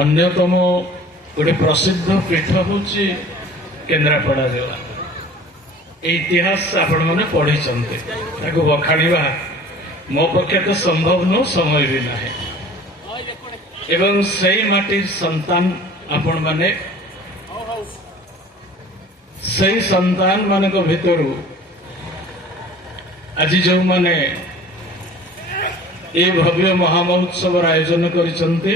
अन्यतम गोटे प्रसिद्ध पीठ हूँ केन्द्रापड़ा जिला। इतिहास आपण मैंने पढ़ी बखाणा मो पक्षे तो संभव नु समय भी ना एवं सही माटी संतान आपण माने सही संतान मान भितर आज जो माने ये भव्य महामहोत्सव आयोजन करिसंते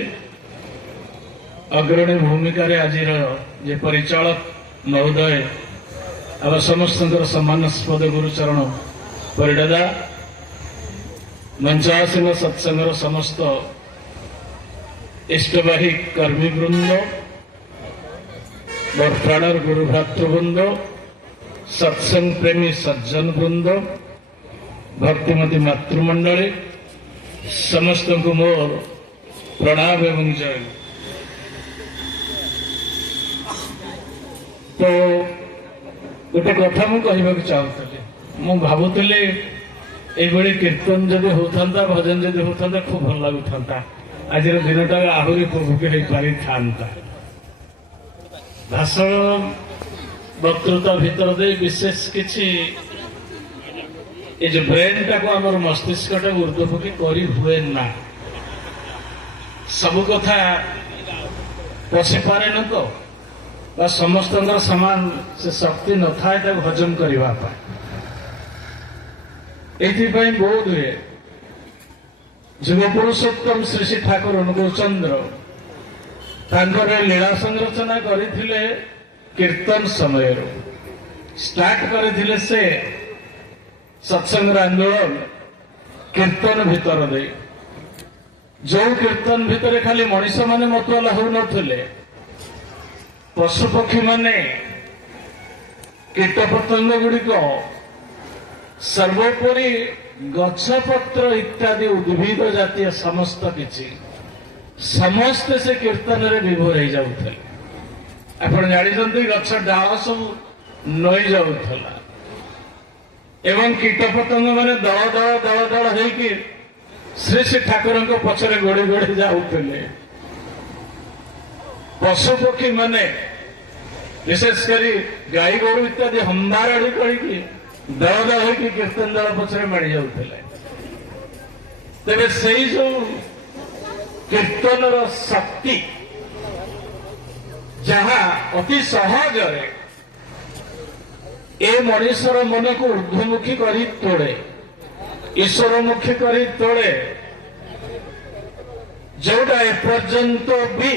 अग्रणी भूमिका आज जे परिचालक महोदय अब समस्त सम्मानास्पद गुरुचरण परिडादा मंचासीन सत्संगर समस्त इष्टवाही कर्मी वृंद बर्फाणर गुरु भ्रातृवृंद सत्संग प्रेमी सज्जन वृंद भक्तिमती मातृमंडली समस्त को मोर प्रणाम एवं जय। तो गोटे कथा मु कहवाक चाहूली मु भावुली ये कीर्तन जदि होता भजन जदि होता खूब भल लगुता आज दिनटा आहरी उपभोग हो पारि था। भाषण वक्तृता भितर दे विशेष किसी ये जो ब्रेन टाक आम मस्तिष्क टाक ऊर्ध्वमुखी करी हुए ना सब कथा पशि पारे न तो समस्त समान से शक्ति न था हजम करने एथिपाई बोध हुए जीव पुरुषोत्तम श्री श्री ठाकुर अनुकूल चंद्र लीला संरचना करथिले कीर्तन समय स्टार्ट करथिले से सत्संग आंदोलन कीर्तन भितर दे जो कीर्तन भितर खाली मनीष माने मतवाला हो नथिले पशु पक्षी माने कीट पतंग गुड़िक सर्वोपरि गछपत्र इत्यादि उद्भिद जातीय समस्त किछि समस्त से कीर्तन रे विभोर हो जाउथले। आपण जानिसंती गछ डाल सब नई जाउथला एवं कीट पतंग माने दल दल दल दल होइकी श्री श्री ठाकुर पछरे गोड़ी गोड़ी जाउथले। पशु पक्षी माने विशेषकर गाई गोरु इत्यादि हंबार आड़ी करी दल दल होइकी कीर्तन दल पछरे माड़ी जाउथले। तेरे सही जो कीर्तन शक्ति जहाँ अति सहज ए मनीषर मन को ऊर्ध्वमुखी करी तोड़े ईश्वरमुखी करी तोड़े जोटा एपर्यंत भी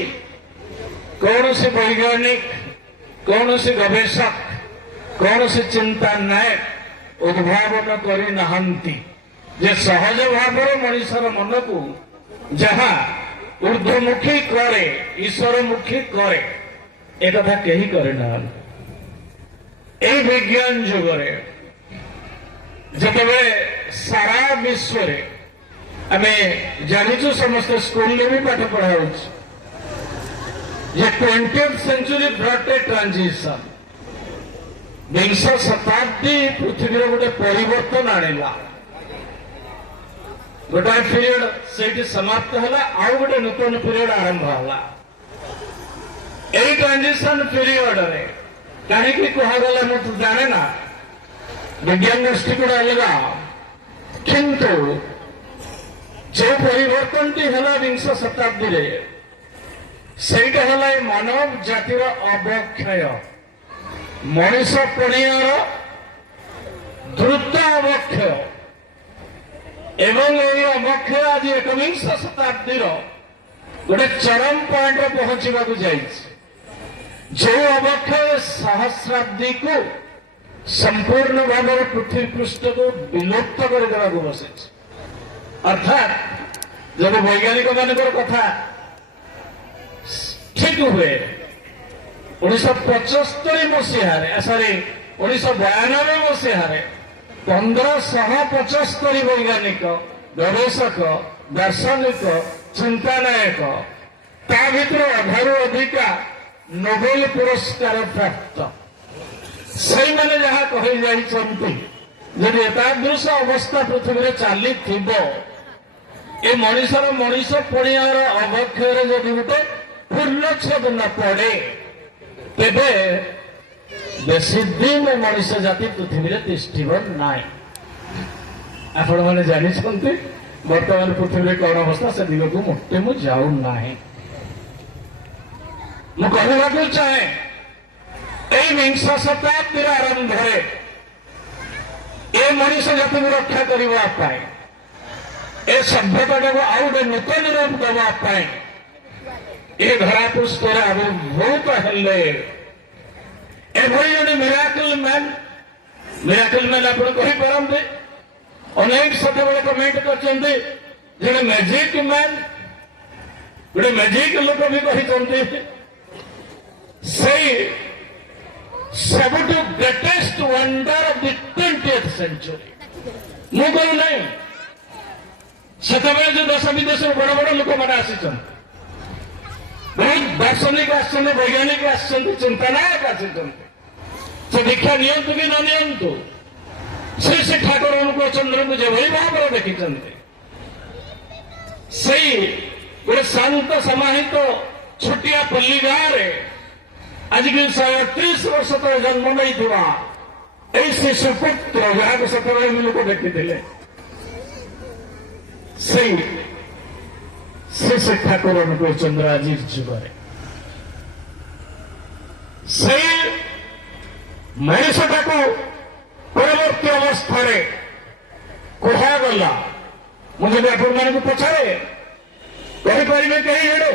कौन से वैज्ञानिक कौन से गवेषक कौन से चिंता नायक उद्भावन करी नहांती जे सहज भाव मनीषर मन को जहाँ ऊर्ध्वमुखी करे ईश्वरमुखी करे एक कथा कही करे ना विज्ञान जुगरे जिते सारा विश्व आम जाचु समस्त स्कूल भी पाठ पढ़ा 20th century brought a transition विंश शताब्दी पृथ्वी गोटे परिवर्तन आणला गोटे पीरियड से समाप्त है आउ गोटे नूतन पीरियड आरंभ है ट्रांजिशन पीरियड रे कहीं कहगला मुझे जाने ना विज्ञान दृष्टिकोण अलगा किंतु जो परिवर्तन टी है विंश शताब्दी रे सेटा है मानव जातिर अवक्षय मनीष पणियार द्रुत अवक्षय एवं ये अवक्षय आज एकविंश शताब्दी गोटे चरम पॉइंट पहुंचवा जाइए जो अवक्षय सहस्राब्दी को संपूर्ण भाव पृथ्वी पृष्ठ को विलुप्त कर बसे अर्थात जब वैज्ञानिक मान कथा ठीक हुए 1975 मसीह सॉरी 1992 मसीह 1575 वैज्ञानिक गवेषक दार्शनिक चिंतानायक ता भीतर अधारू अधिका नोबेल पुरस्कार प्राप्त से मैंने जहाँ कही जाइछंती जदि एतादृश अवस्था पृथ्वी चली थी ए मनीषर मनीष पणियार अवक्षय जदि गोटे ପୂର୍ଣ୍ଣଚ୍ଛେଦ ନ ପଡେ ତେବେ ବେଶୀ ଦିନ ମଣିଷ ଜାତି ପୃଥିବୀରେ ତିଷ୍ଠିବ ନାହିଁ। ଆପଣମାନେ ଜାଣିଛନ୍ତି ବର୍ତ୍ତମାନ ପୃଥିବୀରେ କଣ ଅବସ୍ଥା, ସେ ଦିଗକୁ ମୋଟେ ମୁଁ ଯାଉନାହିଁ। ମୁଁ କହିବାକୁ ଚାହେଁ ଏଇ ବିଂଶ ଶତାବ୍ଦୀର ଆରମ୍ଭରେ ଏ ମଣିଷ ଜାତିକୁ ରକ୍ଷା କରିବା ପାଇଁ, ଏ ସଭ୍ୟତାଟାକୁ ଆଉ ଗୋଟେ ନୂତନ ରୂପ ଦେବା ପାଇଁ ଏ ଧରା ପୃଷ୍ଠରେ ଆବିର୍ଭୂତ ହେଲେ ଏଭଳି ଜଣେ ମିରାକଲ ମ୍ୟାନ ଆପଣ କହିପାରନ୍ତି। ଅନେକ ସେତେବେଳେ କମେଣ୍ଟ କରିଛନ୍ତି ଜଣେ ମ୍ୟାଜିକ ମ୍ୟାନ, ଗୋଟେ ମ୍ୟାଜିକ ଲୋକ ବି କହିଛନ୍ତି। ସେଇ ସବୁଠୁ greatest wonder of the 20th century। ମୁଁ କହୁନାହିଁ, ସେତେବେଳେ ଯୋଉ ଦେଶ ବିଦେଶରୁ ବଡ ବଡ ଲୋକମାନେ ଆସିଛନ୍ତି, ବହୁତ ଦାର୍ଶନିକ ଆସିଛନ୍ତି, ବୈଜ୍ଞାନିକ ଆସିଛନ୍ତି, ଚିନ୍ତାନାୟକ ଆସିଛନ୍ତି। ସେ ଦୀକ୍ଷା ନିଅନ୍ତୁ କି ନ ନିଅନ୍ତୁ, ଶ୍ରୀ ଶ୍ରୀ ଠାକୁର ଅନୁକୂଳ ଚନ୍ଦ୍ରଙ୍କୁ ଯେଭଳି ଭାବରେ ଦେଖିଛନ୍ତି, ସେଇ ଗୋଟେ ଶାନ୍ତ ସମାହିତ ଛୋଟିଆ ପଲ୍ଲୀ ଗାଁରେ ଆଜିକି 130 ବର୍ଷ ତଳେ ଜନ୍ମ ନେଇଥିବା ଏଇ ଶିଶୁପୁତ୍ର ଯାହାକୁ ସେତେବେଳେ ଲୋକ ଦେଖିଥିଲେ, ସେଇ ଶ୍ରୀ ଶ୍ରୀ ଠାକୁର ଅନୁକୂଳ ଚନ୍ଦ୍ର ଆଜି ଯୁଗରେ ସେଇ ମଣିଷଟାକୁ ପରବର୍ତ୍ତୀ ଅବସ୍ଥାରେ କୁହାଗଲା। ମୁଁ ଯଦି ଆପଣମାନଙ୍କୁ ପଚାରେ କହିପାରିବେ କେହି ଏଡ଼େ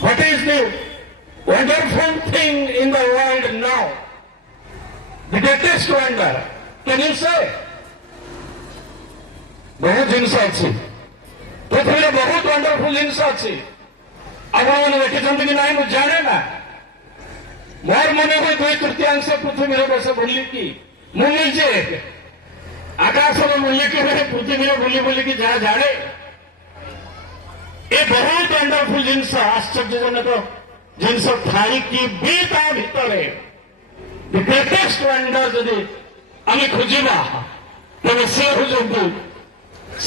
what is the wonderful thing in the world now, the greatest wonder, can you say? ବହୁତ ଜିନିଷ ଅଛି ପୃଥିବୀରେ, ବହୁତ ୱଣ୍ଡରଫୁଲ ଜିନିଷ ଅଛି। ଆପଣମାନେ ଦେଖିଛନ୍ତି କି ନାହିଁ ମୁଁ ଜାଣେ ନା। ମୋର ମନେ ହୁଏ 2/3 ପୃଥିବୀର ଦେଶ ବୁଲିକି ମୁଁ ନିଜେ ଆକାଶର ବୁଲିକି ପୃଥିବୀର ବୁଲି ବୁଲିକି ଯାହା ଜାଣେ, ଏ ବହୁତ ୱଣ୍ଡରଫୁଲ ଜିନିଷ, ଆଶ୍ଚର୍ଯ୍ୟଜନକ ଜିନିଷ ଥାଇକି ବି ତା ଭିତରେ ଦି ଗ୍ରେଟେଷ୍ଟ ୱଣ୍ଡର ଯଦି ଆମେ ଖୋଜିବା ତେବେ ସେ ହେଉଛନ୍ତି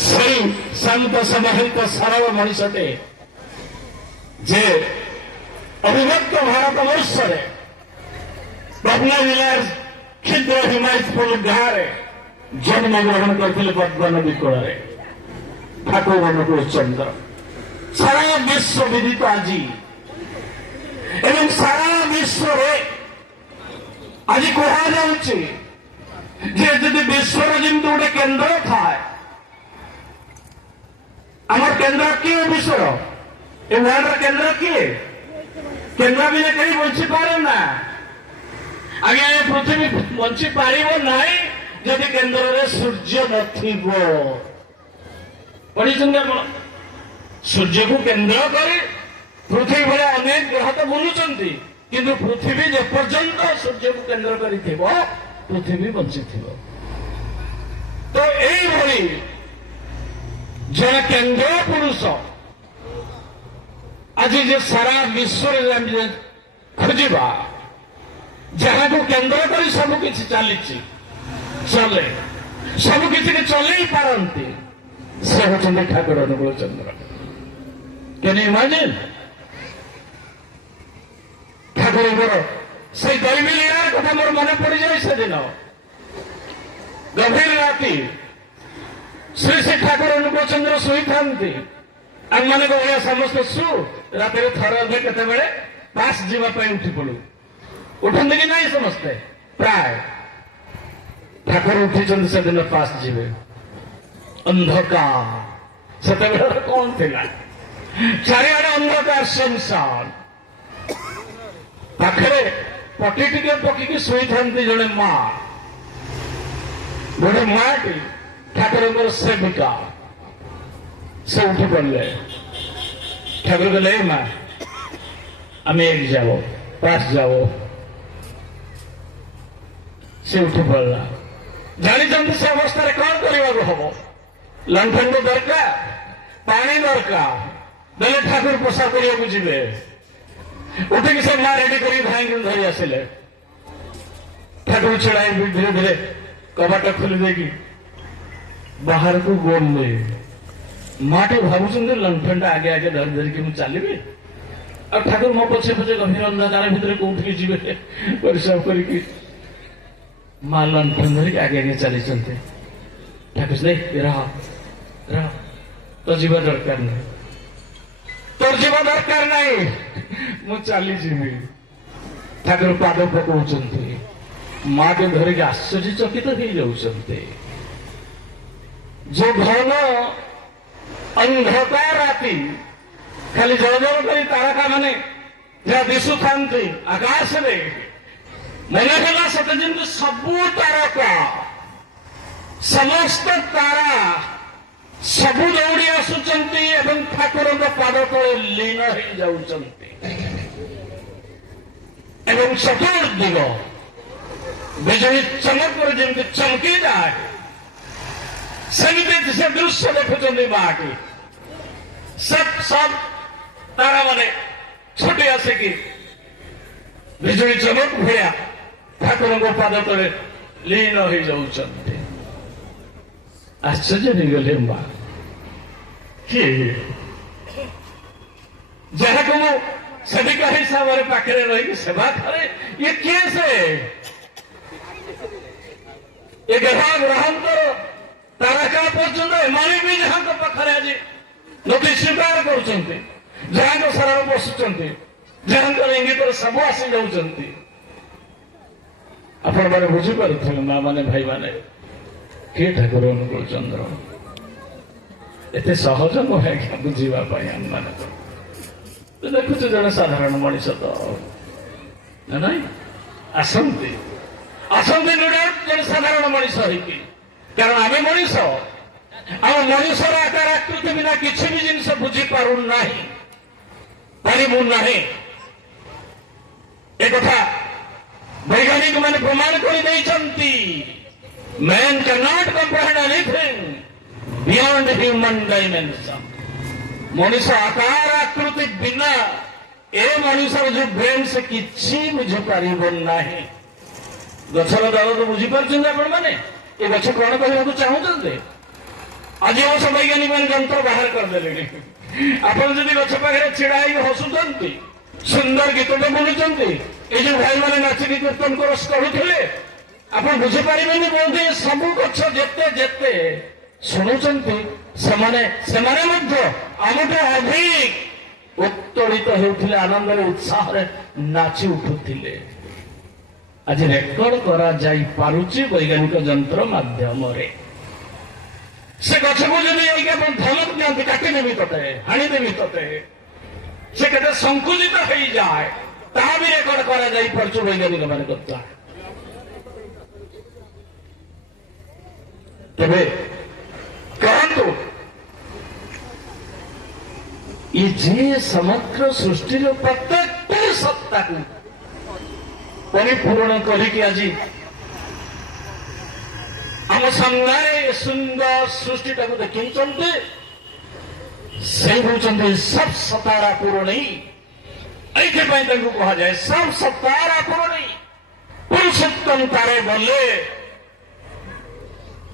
ସେଇ ଶାନ୍ତ ସମାହିତ ସରଳ ମଣିଷଟେ ଯେ ଅବିଭକ୍ତ ଭାରତ ବର୍ଷରେ ପାଟନା ଜିଲ୍ଲାର କ୍ଷୁଦ୍ର ହିମାୟତପୁର ଗାଁରେ ଜନ୍ମଗ୍ରହଣ କରିଥିଲେ ପଦ୍ମ ନଦୀ କୂଳରେ ଠାକୁର ଅନୁକୂଳ ଚନ୍ଦ୍ର। ସାରା ବିଶ୍ୱ ବିଦିତ ଆଜି, ଏବଂ ସାରା ବିଶ୍ୱରେ ଆଜି କୁହାଯାଉଛି ଯେ ଯଦି ବିଶ୍ୱର ଯେମିତି ଗୋଟେ କେନ୍ଦ୍ର ଥାଏ, আমার কেন্দ্র কি বিশ্বর এই ওয়ার্ল্ডর কেন্দ্র কি? কেন্দ্র বিনা কেউ বঞ্চি পারে না। আগে পৃথিবী বঞ্চি পারিব নাই যদি কেন্দ্রে সূর্য নথিব। পড়িছেন ଆପଣ? সূর্যକୁ কেন্দ্র করে পৃথিবী ভଳି অনেক গ্রহ তো বুলুଛନ୍ତି, কিন্তু পৃথিবী যে পর্যন্ত সূর্যକୁ কেন্দ্র କରିଥିବ পৃথিবী বঞ্চিଥିବ। তো এইভଳି ଜଣେ କେନ୍ଦ୍ର ପୁରୁଷ ଆଜି ଯେ ସାରା ବିଶ୍ୱରେ ଆମେ ଖୋଜିବା, ଯାହାକୁ କେନ୍ଦ୍ର କରି ସବୁ କିଛି ଚାଲିଛି, ଚଲେ, ସବୁ କିଛି ଚଲେଇ ପାରନ୍ତି, ସେ ହେଉଛନ୍ତି ଠାକୁର ଅନୁକୂଳ ଚନ୍ଦ୍ର। Can you imagine? ଠାକୁରଙ୍କର ସେଇ ଦୈବୀ ଲୀଳାର କଥା ମୋର ମନେ ପଡ଼ିଯାଏ। ସେଦିନ ଗଭୀର ରାତି ଶ୍ରୀ ଶ୍ରୀ ଠାକୁର ଅନୁକୂଳ ଚନ୍ଦ୍ର ଶୋଇଥାନ୍ତି, ଆମମାନଙ୍କ ଭଳିଆ ସମସ୍ତେ ଶୁ, ରାତିରେ ଥରେ ଅଧେ କେତେବେଳେ ପାସ୍ ଯିବା ପାଇଁ ଉଠି ପଡୁ। ଉଠନ୍ତି କି ନାହିଁ ସମସ୍ତେ? ପ୍ରାୟ ଠାକୁର ଉଠିଛନ୍ତି ସେଦିନ ପାସ୍ ଯିବେ। ଅନ୍ଧକାର ସେତେବେଳେ କଣ ଥିଲା? ଚାରିଆଡେ ଅନ୍ଧକାର ସଂସାର। ପାଖରେ ପଟି ଟିକେ ପକେଇକି ଶୋଇଥାନ୍ତି ଜଣେ ମା, ଗୋଟେ ମାଟି ଠାକୁରଙ୍କର ସେବିକା। ସେ ଉଠି ପଡିଲେ, ଠାକୁର କହିଲେ ଏ ମା আমি এক যাব, পাঁচ যাব। সে উঠে পড়লা। জানিছেন সে অবস্থায় কଣ କରିବାକୁ হব? লণ্ঠন দরকার, পানি দরকার, দেলে ঠাকুর পোষা କରିବାକୁ ଯିବେ। উঠিকি সে মা রেডি করে ভাইকে ধরি আসলে। ঠাকুর ଛିଡାଇ ଧୀରେ ଧୀରେ କବାଟ ଖୋଲି ଦେଇକି ବାହାରକୁ ଗଲେ। ମାଟି ଭାବୁଛନ୍ତି ଲଣ୍ଠନଟା ଆଗେ ଆଗେ ଧରି ଧରିକି ମୁଁ ଚାଲିବି, ଆଉ ଠାକୁର ମୋ ପଛେ ପଛେ ଗଭୀର ଅନ୍ଧକାର ଭିତରେ କୋଉଠିକି ଯିବେ ପରିଶ୍ରମ କରିକି ମା ଲଣ୍ଠନ ଧରିକି ଆଗେ ଆଗେ ଚାଲିଛନ୍ତି। ଠାକୁର ରହ ରହ, ତ ଯିବା ଦରକାର ନାହିଁ, ତୋର ଯିବା ଦରକାର ନାହିଁ, ମୁଁ ଚାଲିଯିବି। ଠାକୁର ପାଦ ପକଉଛନ୍ତି, ମାকে ଧରିକି ଆଶ୍ଚର୍ଯ୍ୟଚକିତ ହେଇଯାଉଛନ୍ତି। ଯୋଉ ଘନ ଅନ୍ଧକାର ରାତି ଖାଲି ଜଳଜଳକାରୀ ତାରକା ମାନେ ଯାହା ଦିଶୁଥାନ୍ତି ଆକାଶରେ, ମନେ ହେଲା ସେଟା ଯେମିତି ସବୁ ତାରକା, ସମସ୍ତ ତାରା ସବୁ ଦୌଡ଼ି ଆସୁଛନ୍ତି ଏବଂ ଠାକୁରଙ୍କ ପାଦ ତଳେ ଲୀନ ହେଇଯାଉଛନ୍ତି। ଏବଂ ଚତୁର୍ଦିଗ ବିଜୁଳି ଚମକରେ ଯେମିତି ଚମକି ଯାଏ, ସେମିତି ସେ ଦୃଶ୍ୟ ଦେଖୁଛନ୍ତି ମାଟି। ସବ ତାରା ମାନେ ଛୁଟି ଆସିକି ବିଜୁଳି ଚମକ ଭଳିଆ ଠାକୁରଙ୍କ ପାଦ ତଳେ ଲୀନ ହେଇଯାଉଛନ୍ତି। ଆଶ୍ଚର୍ଯ୍ୟ ହେଇଗଲେ ମା, କିଏ ଯାହାକୁ ମୁଁ ସେବିକା ହିସାବରେ ପାଖରେ ରହିକି ସେବା କରେ, ଇଏ କିଏ ସେ? ଏ ଗ୍ରହାନ୍ତର ତାରକା ପର୍ଯ୍ୟନ୍ତ ଏମାନେ ବି ଯାହାଙ୍କ ପାଖରେ ଆଜି ନଦୀ ସ୍ୱୀକାର କରୁଛନ୍ତି, ଯାହାଙ୍କ ଶରଣ ବସୁଛନ୍ତି, ଯାହାଙ୍କର ଇଙ୍ଗିତରେ ସବୁ ଆସି ଯାଉଛନ୍ତି। ଆପଣମାନେ ବୁଝିପାରୁଥିବେ ମା ମାନେ, ଭାଇ ମାନେ, କିଏ ଠାକୁର ଅନୁକୂଳ ଚନ୍ଦ୍ର? ଏତେ ସହଜ ନୁହେଁ ଆଜ୍ଞା ବୁଝିବା ପାଇଁ। ଆମମାନଙ୍କ ଦେଖୁଛୁ ଜଣେ ସାଧାରଣ ମଣିଷ ତ ନାଇଁ, ଆସନ୍ତି ଜଣେ ସାଧାରଣ ମଣିଷ ହେଇକି, କାରଣ ଆମେ ମଣିଷ, ଆମ ମଣିଷର ଆକାର ଆକୃତି ବିନା କିଛି ବି ଜିନିଷ ବୁଝିପାରୁନାହିଁ, ପାରିବୁ ନାହିଁ। ଏକଥା ବୈଜ୍ଞାନିକ ମାନେ ପ୍ରମାଣ କରିଦେଇଛନ୍ତି। Man cannot comprehend anything beyond human dimension. ମଣିଷ ଆକାର ଆକୃତି ବିନା ଏ ମଣିଷର ଯୋଉ ବ୍ରେନ୍ ସେ କିଛି ବୁଝିପାରିବ ନାହିଁ। ଗଛର ଦଳ ତ ବୁଝିପାରୁଛନ୍ତି ଆପଣମାନେ? ଏ ଗଛ କଣ କହିବାକୁ ଚାହୁଁଛନ୍ତି? ଆଜି ଅବଶ୍ୟ ବୈଜ୍ଞାନିକ ମାନେ ଯନ୍ତ୍ର ବାହାର କରିଦେଲେଣି। ଆପଣ ଯଦି ଗଛ ପାଖରେ ଛିଡା ହେଇକି ହସୁଛନ୍ତି, ସୁନ୍ଦର ଗୀତଟେ ବୋଲୁଛନ୍ତି, ଏଇ ଯୋଉ ଭାଇମାନେ ନାଚିକି କୀର୍ତ୍ତନ କରସ କରୁଥିଲେ, ଆପଣ ବୁଝିପାରିବେନି ବୋଧେ ସବୁ ଗଛ ଯେତେ ଯେତେ ଶୁଣୁଛନ୍ତି ସେମାନେ ମଧ୍ୟ ଆମଠୁ ଅଧିକ ଉତ୍ତୋଳିତ ହେଉଥିଲେ, ଆନନ୍ଦରେ ଉତ୍ସାହରେ ନାଚି ଉଠୁଥିଲେ। ଆଜି ରେକର୍ଡ କରାଯାଇ ପାରୁଛି ବୈଜ୍ଞାନିକ ଯନ୍ତ୍ର ମାଧ୍ୟମରେ। ସେ ଗଛକୁ ଯଦି ଏଇକି ଆପଣ ଧମକ ଦିଅନ୍ତି, କାଟିଦେବି ତତେ, ହାଣିଦେବି ତତେ, ସେ କେତେ ସଂକୁଚିତ ହେଇଯାଏ, ତାହା ବି ରେକର୍ଡ କରାଯାଇ ପାରୁଛି ବୈଜ୍ଞାନିକ ମାନଙ୍କ ଦ୍ୱାରା। ତେବେ କହନ୍ତୁ, ଏ ଯିଏ ସମଗ୍ର ସୃଷ୍ଟିର ପ୍ରତ୍ୟେକ ସତ୍ତାକୁ ପରିପୂରଣ କରିକି ଆଜି ଆମ ସାମ୍ନାରେ ସୁନ୍ଦର ସୃଷ୍ଟିଟାକୁ ଦେଖେଇଛନ୍ତି, ସେ ହେଉଛନ୍ତି ସବ୍ ସତାରା ପୂରଣୀ। ଏଇଥିପାଇଁ ତାଙ୍କୁ କୁହାଯାଏ ସବ୍ ସତାରା ପୂରଣୀ। ପୁରୁଷୋତ୍ତମ ତାରେ ଗଲେ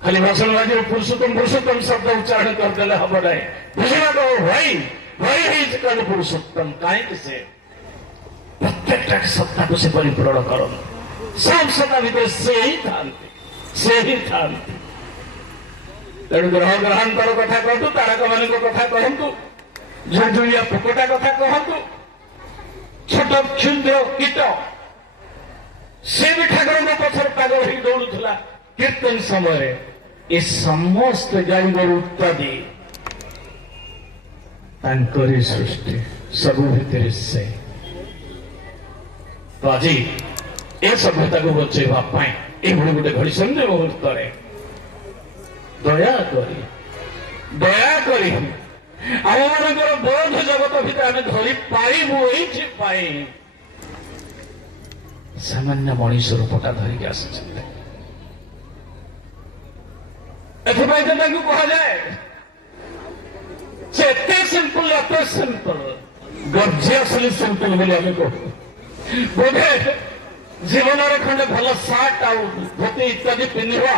ଖାଲି ଭାଷଣବାଜିରେ ପୁରୁଷୋତ୍ତମ ଶବ୍ଦ ଉଚ୍ଚାରଣ କରିଦେଲେ ହବ ନାହିଁ। ବୁଝିବାକୁ ଭାଇ ହେଇଛି କାଲି ପୁରୁଷୋତ୍ତମ, କାହିଁକି ସେ ପ୍ରତ୍ୟେକଟା ସତ୍ତାକୁ ସେ ପରିପୂରଣ କରନ୍ତି। ସବ୍ ସତ୍ତା ଭିତରେ ସେ ହିଁ ଥାନ୍ତି। ତେଣୁ ଗ୍ରହାନ୍ତର କଥା କହନ୍ତୁ, ତାରକାମାନଙ୍କ କଥା କହନ୍ତୁ, ଝୁଳିଆ ପୋକଟା କଥା କହନ୍ତୁ, ଛୋଟ କ୍ଷୁଦ୍ର କୀଟ, ସେ ବି ଠାକୁରଙ୍କ ପଛରେ ପାଗଳ ହେଇ ଦୌଡୁଥିଲା କୀର୍ତ୍ତନ ସମୟରେ। ଏ ସମସ୍ତ ଗାଈଗୋରୁ ଇତ୍ୟାଦି ତାଙ୍କରି ସୃଷ୍ଟି, ସବୁ ଭିତରେ ସେ। ତ ଆଜି ଏ ସଭ୍ୟତାକୁ ବଞ୍ଚେଇବା ପାଇଁ ଏଭଳି ଗୋଟେ ଘଡ଼ିସନ୍ଧି ମୁହୂର୍ତ୍ତରେ ଦୟାକରି ଆମମାନଙ୍କର ବୋଧ ଜଗତ ଭିତରେ ଆମେ ଧରି ପାରିବୁ ଏଇଥିପାଇଁ ସାମାନ୍ୟ ମଣିଷ ରୂପଟା ଧରିକି ଆସିଛନ୍ତି। ଏଥିପାଇଁ ତ ତାଙ୍କୁ କୁହାଯାଏ ସେ ଏତେ ସିମ୍ପଲ ଗର୍ଜିୟସଲି ସିମ୍ପଲ ବୋଲି ଆମେ କହୁ। ବୋଧେ ଜୀବନରେ ଖଣ୍ଡେ ଭଲ ସାର୍ଟ ଆଉ ଧୋତି ଇତ୍ୟାଦି ପିନ୍ଧିବା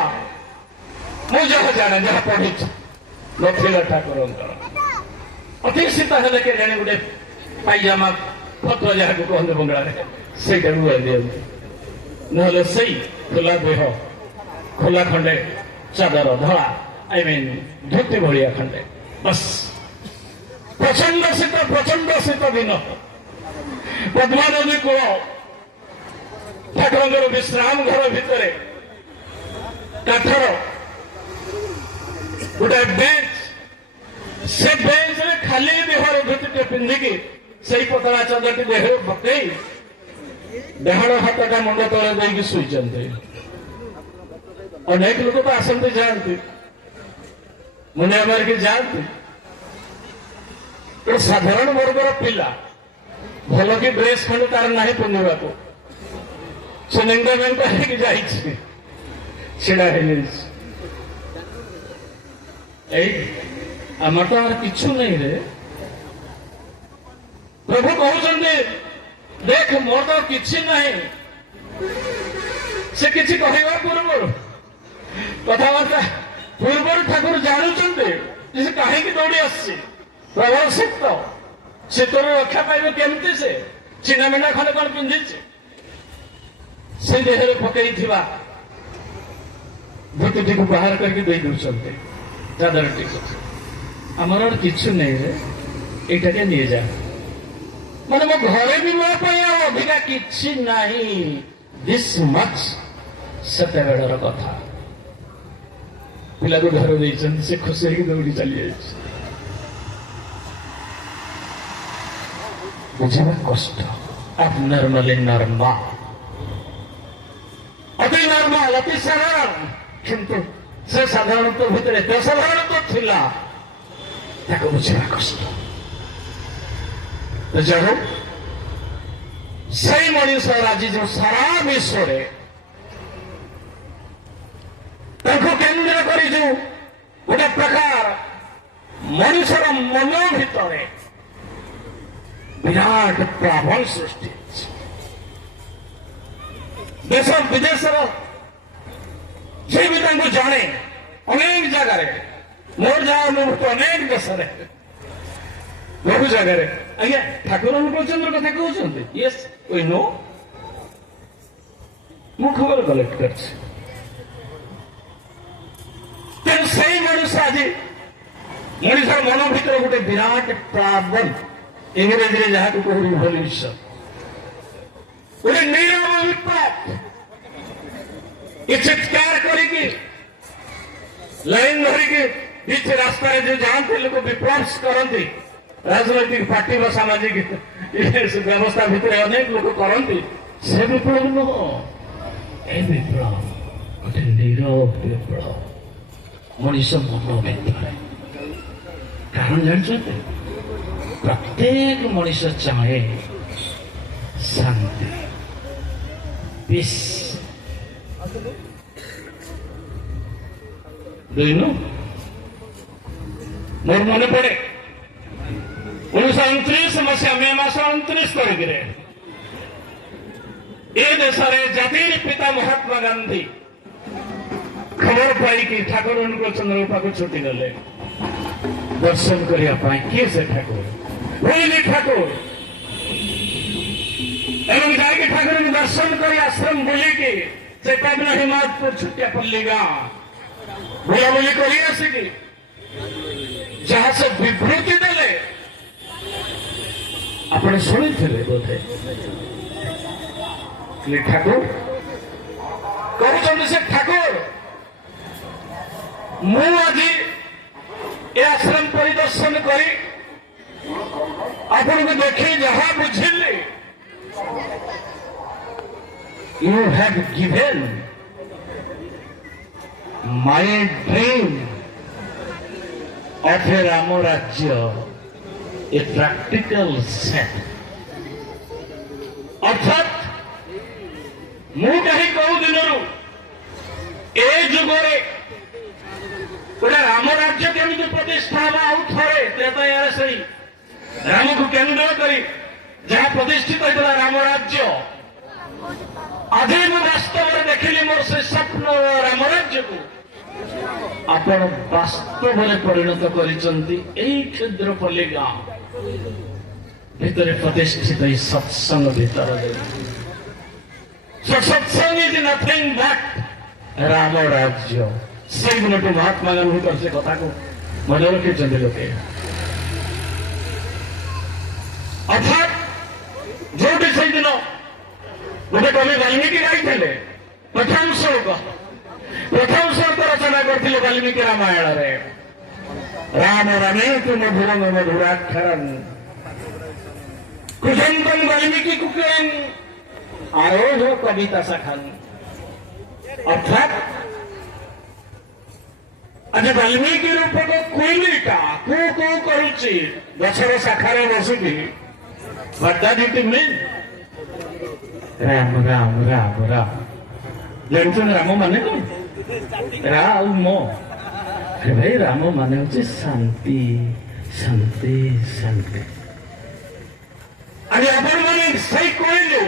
ମୁଁ ଯାହା ଜାଣେ, ଯାହା ପଢିଛି, ନଥିଲା ଠାକୁରଙ୍କର। ଅତି ଶୀତ ହେଲେ କେଜାଣି ଗୋଟେ ପାଇଜାମା ଫତୁଆ ଯାହାକୁ କହନ୍ତି ବଙ୍ଗଳାରେ ସେଇଟାକୁ ବୁଆଇ ଦିଅନ୍ତି, ନହେଲେ ସେଇ ଖୋଲା ଦେହ ଖୋଲା ଖଣ୍ଡେ ଚାଦର ଧଳା ଧୋତି ଭଳିଆ ଖଣ୍ଡେ ବସ୍। ପ୍ରଚଣ୍ଡ ଶୀତ ଦିନ ପଦ୍ମା ନଦୀ କୂଳ ଠାକୁରଙ୍କର ବିଶ୍ରାମ ଘର ଭିତରେ କାଠର ଗୋଟେ ବେଞ୍ଚ, ସେ ବେଞ୍ଚରେ ଖାଲି ଦେହରେ ଧୋତିଟେ ପିନ୍ଧିକି ସେଇ ପତଳା ଚାଦରଟି ଦେହରେ ପକେଇ ଡାହାଣ ହାତଟା ମୁଣ୍ଡ ତଳେ ଦେଇକି ଶୋଇଛନ୍ତି। ଅନେକ ଲୋକ ତ ଆସନ୍ତି ଯାଆନ୍ତି, ମୁଣ୍ଡିଆ ମାରିକି ଯାଆନ୍ତି। ସାଧାରଣ ବର୍ଗର ପିଲା ଭଲ କି ଡ୍ରେସ୍ ଖଣ୍ଡେ ତାର ନାହିଁ ପିନ୍ଧିବାକୁ, ସେ ନେଙ୍ଗା ନେଙ୍ଗା ହେଇକି ଯାଇଛି, ଛିଡା ହେଇଯାଇଛି। ଏଇ ଆମର ତ କିଛି ନାହିଁ ରେ। ପ୍ରଭୁ କହୁଛନ୍ତି ଦେଖ ମୋର ତ କିଛି ନାହିଁ। ସେ କିଛି କହିବା ପୂର୍ବରୁ କଥାବାର୍ତ୍ତା ପୂର୍ବରୁ ଠାକୁର ଜାଣୁଛନ୍ତି ସେ କାହିଁକି ଦୌଡ଼ି ଆସିଛି। ପ୍ରବଳ ଶୀତ, ଶୀତରୁ ରକ୍ଷା ପାଇବେ କେମିତି? ସେ ଚିନାମିନା ଖଣ୍ଡେ କଣ ପିନ୍ଧିଛି? ସେ ଦେହରେ ପକେଇଥିବା ଧୋତିଟିକୁ ବାହାର କରିକି ଦେଇ ଦେଉଛନ୍ତି ଚାଦରଟିକୁ। ଆମର କିଛି ନେଇ ରେ, ଏଇଟାକେ ନେଇଯା। ମାନେ ମୋ ଘରେ ବି ମୋ ପାଇଁ ଆଉ ଅଧିକା କିଛି ନାହିଁ। ଦିସ୍ ମଚ୍ ସେତେବେଳର କଥା। ପିଲାକୁ ଧରି ଦେଇଛନ୍ତି, ସେ ଖୁସି ହେଇକି ଦୌଡ଼ି ଚାଲି ଯାଇଛି। ବୁଝିବା କଷ୍ଟ। abnormally normal, ଅତି ନର୍ମାଲ, ଅତି ସାଧାରଣ, କିନ୍ତୁ ସେ ସାଧାରଣତଃ ଭିତରେ ଏତେ ସାଧାରଣତଃ ଥିଲା, ତାକୁ ବୁଝିବା କଷ୍ଟ। ଯାହା ସେଇ ମଣିଷ ଆଜି ଯୋଉ ସାରା ବିଶ୍ୱରେ ତାଙ୍କୁ କେନ୍ଦ୍ର କରି ଯୋଉ ଗୋଟେ ପ୍ରକାର ମଣିଷର ମନ ଭିତରେ ବିରାଟ ପ୍ଲାବନ ସୃଷ୍ଟି ହେଇଛି। ଦେଶ ବିଦେଶର ଯିଏ ବି ତାଙ୍କୁ ଜାଣେ, ଅନେକ ଜାଗାରେ, ମୋର ଯାହା ଅନୁଭୂତ ଅନେକ ଦେଶରେ, ବହୁ ଜାଗାରେ, ଆଜ୍ଞା ଠାକୁର ଅନୁକୂଳଚନ୍ଦ୍ର କଥା କହୁଛନ୍ତି। ୟେସ୍ ୱି ନୋ, ମୁଁ ଖବର କଲେକ୍ଟ କରିଛି। ତେଣୁ ସେଇ ମଣିଷ ଆଜି ମଣିଷର ମନ ଭିତରେ ଗୋଟେ ବିରାଟ ପ୍ଲାବନ, ଇଂରେଜୀରେ ଯାହାକୁ କହୁ ରିଭଲ୍ୟୁସନ, ଗୋଟେ ନୀରବ ବିପ୍ଳବ। ଏ ଚିତ୍କାର କରିକି ଲାଇନ ଧରିକି କିଛି ରାସ୍ତାରେ ଯୋଉ ଯାଆନ୍ତି ଲୋକ ବିପ୍ଳବ କରନ୍ତି, ରାଜନୈତିକ ପାର୍ଟି ବା ସାମାଜିକ ବ୍ୟବସ୍ଥା ଭିତରେ ଅନେକ ଲୋକ କରନ୍ତି, ସେ ବିପ୍ଳବ ନୁହଁ। ଏ ବିପ୍ଳବ ଗୋଟେ ନୀରବ ବିପ୍ଳବ ମଣିଷ ମନ ଭିତରେ। କାରଣ ଜାଣିଛନ୍ତି, ପ୍ରତ୍ୟେକ ମଣିଷ ଚାହେଁ ଶାନ୍ତି, ପିସ୍। ମୋର ମନେ ପଡେ 1929 ମସିହା ମେ ମାସ 29 ତାରିଖରେ ଏ ଦେଶରେ ଜାତିର ପିତା ମହାତ୍ମା ଗାନ୍ଧୀ ଖବର ପାଇକି ଠାକୁର ଅନୁକୂଳଚନ୍ଦ୍ର ପାଖକୁ ଛୁଟି ଗଲେ ଦର୍ଶନ କରିବା ପାଇଁ। କିଏ ସେ ଠାକୁର? ରୋହିଣୀ ଠାକୁର। ଏବଂ ଯାଇକି ଠାକୁରଙ୍କୁ ଦର୍ଶନ କରି ଆଶ୍ରମ ବୁଲିକି ସେ ପାବନ ହିମାଦପୁର ଛୁଟିଆ ପଲ୍ଲୀ ଗାଁ ବୁଲାବୁଲି କରି ଆସିକି ଯାହା ସେ ବିବୃତି ଦେଲେ ଆପଣ ଶୁଣିଥିଲେ ବୋଧେ। ଠାକୁର କହୁଛନ୍ତି, ସେ ଠାକୁର ମୁଁ ଆଜି ଏ ଆଶ୍ରମ ପରିଦର୍ଶନ କରି ଆପଣଙ୍କୁ ଦେଖି ଯାହା ବୁଝିଲି, you have given my dream of a Rama Rajya a practical set. ଅର୍ଥାତ୍ ମୁଁ କାହିଁ କୋଉ ଦିନରୁ ଏ ଯୁଗରେ ଗୋଟେ ରାମ ରାଜ୍ୟ କେମିତି ପ୍ରତିଷ୍ଠା ହବା, ଆଉ ଥରେ ତ୍ରେତୟାରେ ସେଇ ରାମକୁ କେନ୍ଦ୍ର କରି ଯାହା ପ୍ରତିଷ୍ଠିତ ହୋଇଥିଲା ରାମ ରାଜ୍ୟ, ଆଜି ମୁଁ ବାସ୍ତବରେ ଦେଖିଲି ମୋର ସେ ସ୍ୱପ୍ନ ରାମ ରାଜ୍ୟକୁ ଆପଣ ବାସ୍ତବରେ ପରିଣତ କରିଛନ୍ତି ଏଇ କ୍ଷୁଦ୍ର ପଲ୍ଲୀ ଗାଁ। ଭିତରେ ପ୍ରତିଷ୍ଠିତ ଏହି ସତ୍ସଙ୍ଗ ଭିତରେ satsang is Nothing but Ram ରାଜ୍ୟ। ସେଇଦିନଠୁ ମହାତ୍ମା ଗାନ୍ଧୀଙ୍କର ସେ କଥାକୁ ମନେ ରଖିଛନ୍ତି ଲୋକେ। ଅର୍ଥାତ୍ ଯୋଉଠି ସେଇଦିନ ଗୋଟେ କବି ବାଲ୍ମୀକି ଗାଇଥିଲେ ପ୍ରଥମ ଶ୍ଲୋକ ରଚନା କରିଥିଲେ ବାଲ୍ମୀକି ରାମାୟଣରେ। ରାମ ରମେତୁ ମଧୁରଂ ମଧୁରାକ୍ଷରଂ କୁଜନ୍ତଂ ବାଲ୍ମୀକି କୁକିଳଂ ଆରୋହ କବିତା ଶାଖାଂ। ଅର୍ଥାତ୍ ଆଜି ବାଲ୍ମୀକି ରୂପକ କୁଇଲିଟା କୁ କୁ କରୁଛି ଗଛର ଶାଖାରେ ବସିକି। What does it mean? Ram Ram Ram Ram. ଜାଣିଛନ୍ତି ରାମ ମାନେ କଣ? ରା ଆଉ ମୋ। ଆରେ ଭାଇ ରାମ ମାନେ ହଉଛି ଶାନ୍ତି ଶାନ୍ତି ଶାନ୍ତି। ଆଜି ଆପଣମାନେ ସେଇ କହିଲେ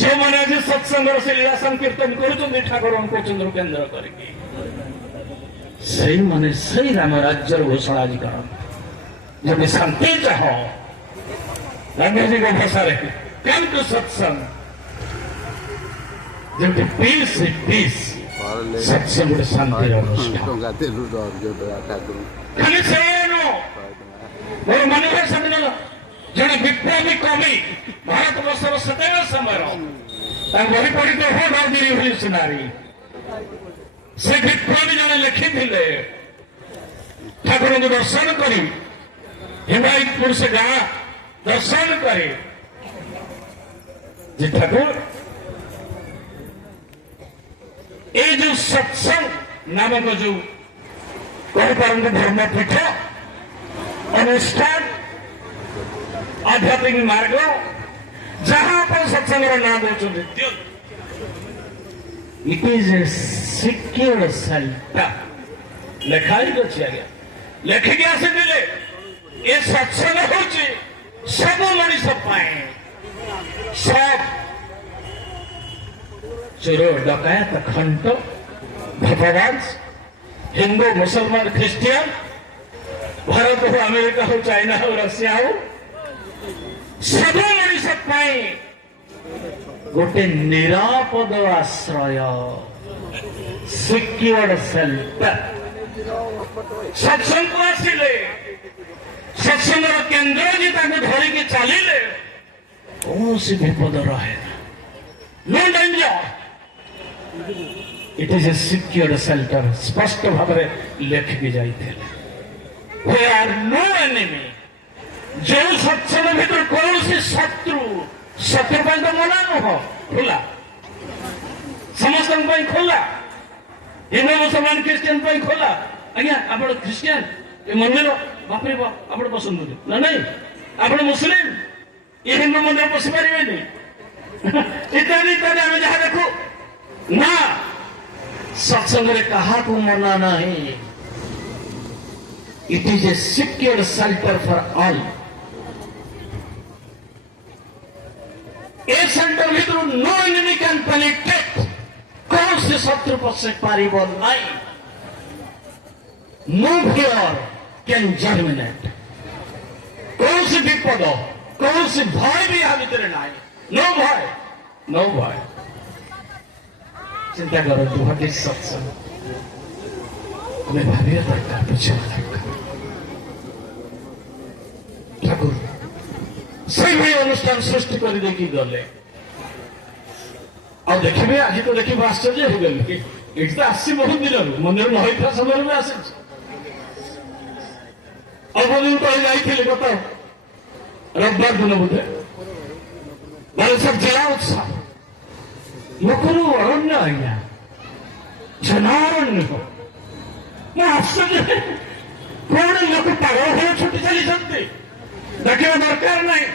ଯେଉଁମାନେ ଆଜି ସତ୍ସଙ୍ଗର ସେ ଲୀଳା ସଂକୀର୍ତ୍ତନ କରୁଛନ୍ତି ଠାକୁରଙ୍କୁ କେନ୍ଦ୍ର କେନ୍ଦ୍ର କରିକି, ସେଇମାନେ ସେଇ ରାମ ରାଜ୍ୟର ଘୋଷଣା ଆଜି କରନ୍ତି। ଯଦି ଶାନ୍ତି ଚାହ ଗାନ୍ଧୀଜୀଙ୍କ ଭାଷାରେ come to ସତ୍ସଙ୍ଗ, ଯେମିତି ପିସ୍ ପିସ୍ ସତ୍ସଙ୍ଗ ଗୋଟେ ଶାନ୍ତିର ଅନୁଷ୍ଠାନ। ଖାଲି ସେଇଆ ନୁହଁ, ମୋର ମନେ ହୁଏ ସେଦିନ ଜଣେ ବିପ୍ଳବୀ କବି ଭାରତବର୍ଷର ସେତେବେଳେ ସମୟର ତାଙ୍କ ବହି ପଢିତ ରିଭଲ୍ୟୁସନାରୀ ସେ ବିପ୍ଳବୀ ଜଣେ ଲେଖିଥିଲେ ଠାକୁରଙ୍କୁ ଦର୍ଶନ କରି ହିମାୟତପୁର ସେ ଗାଁ ଦର୍ଶନ କରି ଯେ ଠାକୁର ଏ ଯୋଉ ସତ୍ସଙ୍ଗ ନାମକ ଯୋଉ କହିପାରନ୍ତି ଧର୍ମପୀଠ ଅନୁଷ୍ଠାନ ଆଧ୍ୟାତ୍ମିକ ମାର୍ଗ ଯାହା ଆପଣ ସତ୍ସଙ୍ଗର ନାଁ ଦେଉଛନ୍ତି ଇଟ୍ ଇଜ୍ ଏ ସିକ୍ୟୁର୍ଡ ସେଣ୍ଟର। ଲେଖା ହେଇକି ଅଛି ଆଜ୍ଞା, ଲେଖିକି ଆସିଥିଲେ ଏ ସତ୍ସଙ୍ଗ ହଉଛି ସବୁ ମଣିଷ ପାଇଁ। ସବ ଚୋର ଡକାୟତ ଖଣ୍ଟ ଧପବାଜ ହିନ୍ଦୁ ମୁସଲମାନ ଖ୍ରୀଷ୍ଟିଆନ ଭାରତ ହଉ ଆମେରିକା ହଉ ଚାଇନା ହଉ ରଷିଆ ହଉ ସବୁ ମଣିଷ ପାଇଁ ଗୋଟେ ନିରାପଦ ଆଶ୍ରୟ ସିକ୍ୟୁର୍ଡ ସେଲ୍ଟର। ସତ୍ସଙ୍ଗ ଆସିଲେ ସତ୍ସଙ୍ଗର କେନ୍ଦ୍ର ଯେ ତାକୁ ଧରିକି ଚାଲିଲେ କୌଣସି ବିପଦ ରହେ ନା। No danger, it is a secured shelter. स्पष्ट भाव में लेखिकी जाइए वे आर नो एनिमी। जो सत्संग भीतर कौन सी शत्रु शत्रु तो मना नुह खुला समस्त खोला हिंदू मुसलमान क्रिश्चियन खोला। आज्ञा आप क्रिश्चियन ये मंदिर बापरे बाप आप पसंद ना नहीं आप मुस्लिम ये हिंदू मंदिर पशि पारे इत्यादि इत्यादि आम जहाँ देखू ना सत्संग क्या मना नहीं। It is a secured shelter for all. A centre भीतर नो एनिमी कैन पेनिट्रेट। कौन से शत्रु पशि पार नहीं। No fear can germinate. कौन सी विपद कौन सी भय भी यहाँ भीतर नहीं। नो भय नो भय। चिंता करो व्हाट इज सत्संग हमें भाविया दरकार बुझा दरकार। ठाकुर से अनुष्ठान सृष्टि कर देखी गले आ देखिए आज तो देखिए आश्चर्य हो गए ये तो आसी बहुत दिन मंदिर न होता समय में आस अल्प दिन तो जाइए गत रविवार दिन बोधे बालेश्वर जिला उत्सव लोकर अरण्य आज्ञा जनारण्य मैं आश्चर्य कौन लोक पागल हो छुट्टी चली देखा दरकार नहीं।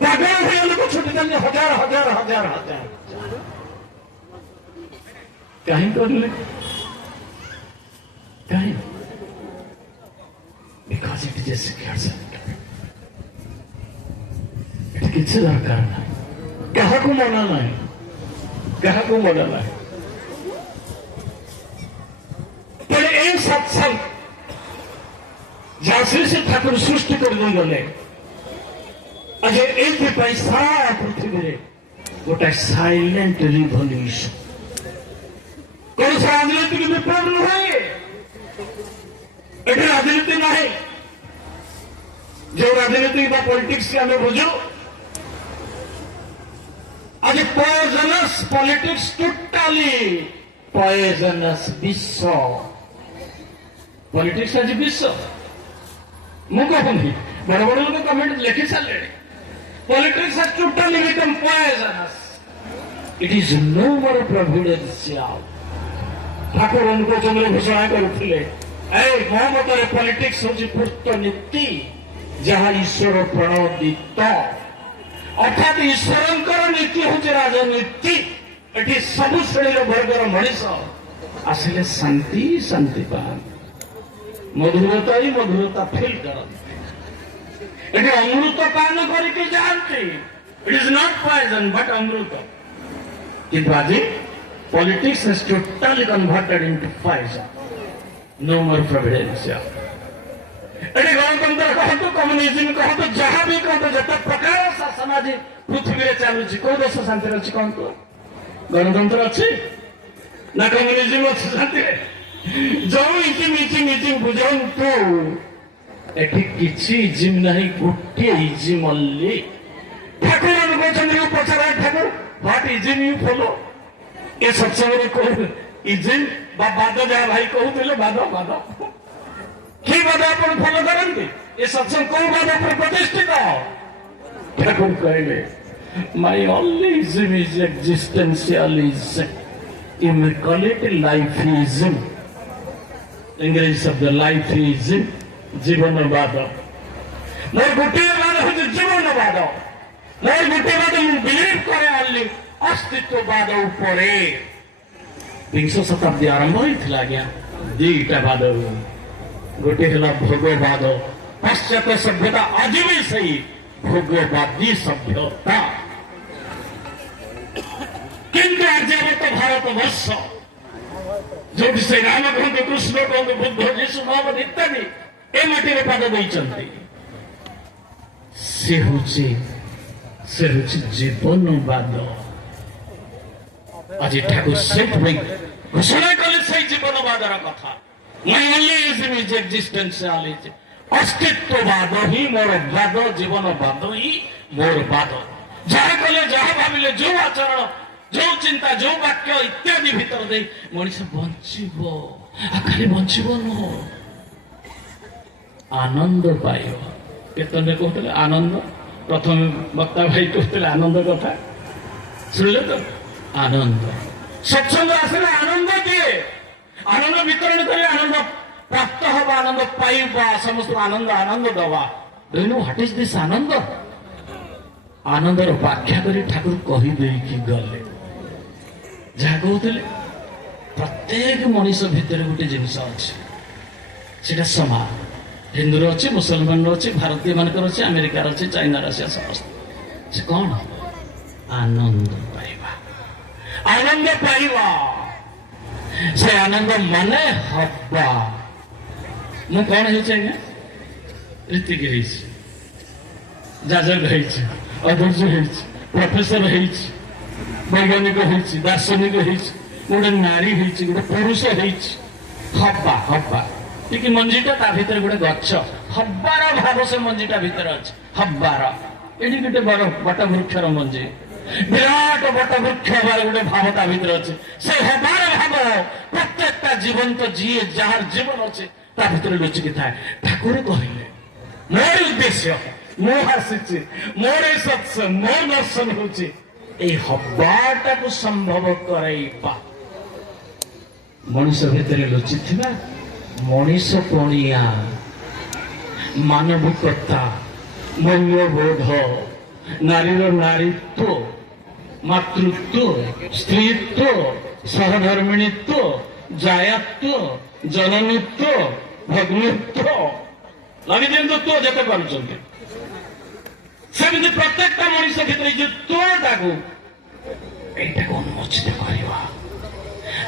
पागल हुए लोग छुट्टी चलने हजार हजार हजार हजार कहीं करले कहीं because it is A secure centre. किसी दरकार नहीं क्या मना नहीं क्या मना नहीं। पर ये सत्संग ଯାହା ସେ ଠାକୁର ସୃଷ୍ଟି କରିଦେଇଗଲେ। ଆଜି ଏଇଥିପାଇଁ ସାରା ପୃଥିବୀରେ ଗୋଟାଏ ସାଇଲେଣ୍ଟ ରିଭଲ୍ୟୁସନ, କୌଣସି ରାଜନୈତିକ ବିପ୍ଳବ ନୁହେଁ, ଏଠି ରାଜନୀତି ନାହିଁ। ଯୋଉ ରାଜନୀତି ବା ପଲିଟିକ୍ସ ଆମେ ବୁଝୁ, ଆଜି ପଏଜନସ୍ ପଲିଟିକ୍ସ, ଟୋଟାଲି ପଏଜନସ୍ ବିଷ ପଲିଟିକ୍ସ ଆଜି ବିଷ। ମୁଁ କହୁନି, ବଡ ବଡ ଲୋକ କମେଣ୍ଟ ଲେଖି ସାରିଲେଣି। Politics has totally become poisonous. It is no more providential. ଠାକୁର ଅନୁକୂଳ ଘୋଷଣା କରୁଥିଲେ, ମୋ ମତରେ ପଲିଟିକ୍ସ ହଉଛି ପୂର୍ତ୍ତ ନୀତି, ଯାହା ଈଶ୍ୱର ପ୍ରଣୋଦିତ। ଅର୍ଥାତ୍ ଈଶ୍ୱରଙ୍କର ନୀତି ହଉଛି ରାଜନୀତି। ଏଠି ସବୁ ଶ୍ରେଣୀର ବର୍ଗର ମଣିଷ ଆସିଲେ ଶାନ୍ତି ଶାନ୍ତି ପାଆନ୍ତି, ମଧୁରତା ହିଁ ମଧୁରତା ଫିଲ୍ କରନ୍ତି। ଏଠି ଅମୃତ ପାନ କରିକି ଯାଆନ୍ତି। It is not poison but ଅମୃତ। କିନ୍ତୁ ଆଜି politics has totally converted into poison. No more providential. ଏଠି ଗଣତନ୍ତ୍ର କହନ୍ତୁ, କମ୍ୟୁନିଜିମ୍ କହନ୍ତୁ, ଯାହା ବି କହନ୍ତୁ, ଯେତେ ପ୍ରକାର ଶାସନ ଆଜି ପୃଥିବୀରେ ଚାଲୁଛି, କୋଉ ଦେଶ ଶାନ୍ତିରେ ଅଛି କହନ୍ତୁ? ଗଣତନ୍ତ୍ର ଅଛି ନା କମ୍ୟୁନିଜିମ୍ ଅଛି ଶାନ୍ତିରେ? ଯୋଉ ଇଜିମ୍ ବୁଝନ୍ତୁ, ଏଠି କିଛି ଇଜିମ୍ ନାହିଁ, ଗୋଟିଏ ଇଜିମ୍ ଓନ୍ଲି। ଠାକୁର କହୁଛନ୍ତି ପଚାର ଠାକୁର, ହ୍ୱାଟ ଇଜିମ୍ ୟୁ ଫଲୋ? ଏ ସତ୍ସଙ୍ଗରେ କହୁ ଇଜିମ୍ ବା ବାଦ, ଯାହା ଭାଇ କହୁଥିଲେ ବାଦ ବାଦ, କି ବାଦ ଆପଣ ଫଲୋ କରନ୍ତି? ଏ ସତ୍ସଙ୍ଗ କୋଉ ବାଦ ଉପରେ ପ୍ରତିଷ୍ଠିତ? ଠାକୁର କହିଲେ, my only ism is existentialism. You may call it lifeism. ଇଂରେଜୀ ଶବ୍ଦ ଲାଇଫିଇଜମ୍, ଜୀବନବାଦ। ମୋର ଗୋଟିଏ ବାଦ ହଉଛି ଜୀବନବାଦ। ମୋର ଗୋଟିଏ ବାଦ, ମୁଁ ବିଲିଭ୍ କରେ ଓନ୍ଲି ଅସ୍ତିତ୍ୱବାଦ ଉପରେ। ବିଂଶ ଶତାବ୍ଦୀ ଆରମ୍ଭ ହେଇଥିଲା ଆଜ୍ଞା ଦିଟା ବାଦ। ଗୋଟିଏ ହେଲା ଭୋଗବାଦ। ପାଶ୍ଚାତ୍ୟ ସଭ୍ୟତା ଆଜି ବି ସେଇ ଭୋଗବାଦୀ ସଭ୍ୟତା। କିନ୍ତୁ ଆଜି ଆମ ତ ଭାରତ ବର୍ଷ, ଯୋଉଠି ସେ ରାମ କୁହନ୍ତୁ, କୃଷ୍ଣ କୁହନ୍ତୁ, ବୁଦ୍ଧ, ଯୀଶୁ, ମହମ୍ମଦ ଇତ୍ୟାଦି ଏ ମାଟିରେ ପାଦ ଦେଇଛନ୍ତି, ସେ ହଉଛି ଜୀବନବାଦ। ଆଜି ଠାକୁର ସେଇଥିପାଇଁ ଘୋଷଣା କଲେ ସେଇ ଜୀବନବାଦର କଥା। ମାଇ ଓନ୍ଲି ଇଜମ୍ ଇଜ୍ ଏକ୍ଜିଷ୍ଟେନ୍ସିଆଲିଜମ୍। ଅସ୍ତିତ୍ୱବାଦ ହିଁ ମୋର ବାଦ, ଜୀବନବାଦ ହିଁ ମୋର ବାଦ। ଯାହା କଲେ, ଯାହା ଭାବିଲେ, ଯୋଉ ଆଚରଣ, ଯୋଉ ଚିନ୍ତା, ଯୋଉ ବାକ୍ୟ ଇତ୍ୟାଦି ଭିତରେ ଦେଇ ମଣିଷ ବଞ୍ଚିବ, ଖାଲି ବଞ୍ଚିବ ନୁହଁ, ଆନନ୍ଦ ପାଇବ। କେତନରେ କହୁଥିଲେ ଆନନ୍ଦ। ପ୍ରଥମ ବକ୍ତା ଭାଇ କହୁଥିଲେ ଆନନ୍ଦ କଥା, ଶୁଣିଲେ ତ? ଆନନ୍ଦ ସତ୍ସଙ୍ଗ ଆସିଲେ ଆନନ୍ଦ ଦିଏ, ଆନନ୍ଦ ବିତରଣ କରି ଆନନ୍ଦ ପ୍ରାପ୍ତ ହବ, ଆନନ୍ଦ ପାଇବା, ସମସ୍ତଙ୍କୁ ଆନନ୍ଦ ଦବା। Do you know what is this ananda? ଆନନ୍ଦର ବ୍ୟାଖ୍ୟା କରି ଠାକୁର କହିଦେଇକି ଗଲେ। ଯାହା କହୁଥିଲେ, ପ୍ରତ୍ୟେକ ମଣିଷ ଭିତରେ ଗୋଟେ ଜିନିଷ ଅଛି, ସେଟା ସମାନ। ହିନ୍ଦୁର ଅଛି, ମୁସଲମାନର ଅଛି, ଭାରତୀୟ ମାନଙ୍କର ଅଛି, ଆମେରିକାର ଅଛି, ଚାଇନାର ଅଛି, ସମସ୍ତେ। ସେ କଣ? ଆନନ୍ଦ ପାଇବା। ଆନନ୍ଦ ପାଇବା, ସେ ଆନନ୍ଦ ମାନେ ହବା। ମୁଁ କଣ ହେଇଛି ଆଜ୍ଞା? ରୀତିକ ହେଇଛି, ଯାଜକ ହେଇଛି, ଅଧ୍ୟକ୍ଷ ହେଇଛି, ପ୍ରଫେସର ହେଇଛି, ବୈଜ୍ଞାନିକ ହେଇଛି, ଦାର୍ଶନିକ ହେଇଛି, ଗୋଟେ ନାରୀ ହେଇଛି, ଗୋଟେ ପୁରୁଷ ହେଇଛି। ହବା ଟିକେ ମଞ୍ଜିଟା, ତା ଭିତରେ ଗୋଟେ ଗଛ। ହବାର ଭାବ ସେ ମଞ୍ଜିଟା ଭିତରେ ଅଛି। ହବାର ଏଠି ଗୋଟେ ବଟ ବୃକ୍ଷର ମଞ୍ଜି, ବିରାଟ ବଟ ବୃକ୍ଷ ହବାର ଗୋଟେ ଭାବ ତା ଭିତରେ ଅଛି। ସେ ହବାର ଭାବ ପ୍ରତ୍ୟେକଟା ଜୀବନ୍ତ, ଯିଏ ଯାହାର ଜୀବନ ଅଛି ତା ଭିତରେ ଲୁଚିକି ଥାଏ। ଠାକୁର କହିଲେ, ମୋର ଉଦ୍ଦେଶ୍ୟ, ମୁଁ ଆସିଛି, ମୋର ଏ ସତ୍ସଙ୍ଗ, ମୋ ଦର୍ଶନ ହଉଛି এই ହବାଟାକୁ ସମ୍ଭବ କରାଇବା। ମଣିଷ ଭିତରେ ଲୁଚିଥିବା ମଣିଷ ପଣିଆ, ମାନବିକତା, ମୂଲ୍ୟବୋଧ, ନାରୀର ନାରୀତ୍ୱ, ମାତୃତ୍ୱ, ସ୍ତ୍ରୀତ୍ୱ, ସହଧର୍ମିଣୀତ୍ୱ, ଜାୟାତ୍ୱ, ଜନନୀତ୍ୱ, ଭଗ୍ନୀତ୍ୱ, ଲାଗିଦିଅନ୍ତୁ ତ୍ୱ ଯେତେ ପାରୁଛନ୍ତି। ସେମିତି ପ୍ରତ୍ୟେକଟା ମଣିଷ ଭିତରେ ଯେ ତ୍ୱଟାକୁ, ଏଇଟାକୁ ଉନ୍ମୋଚିତ କରିବା।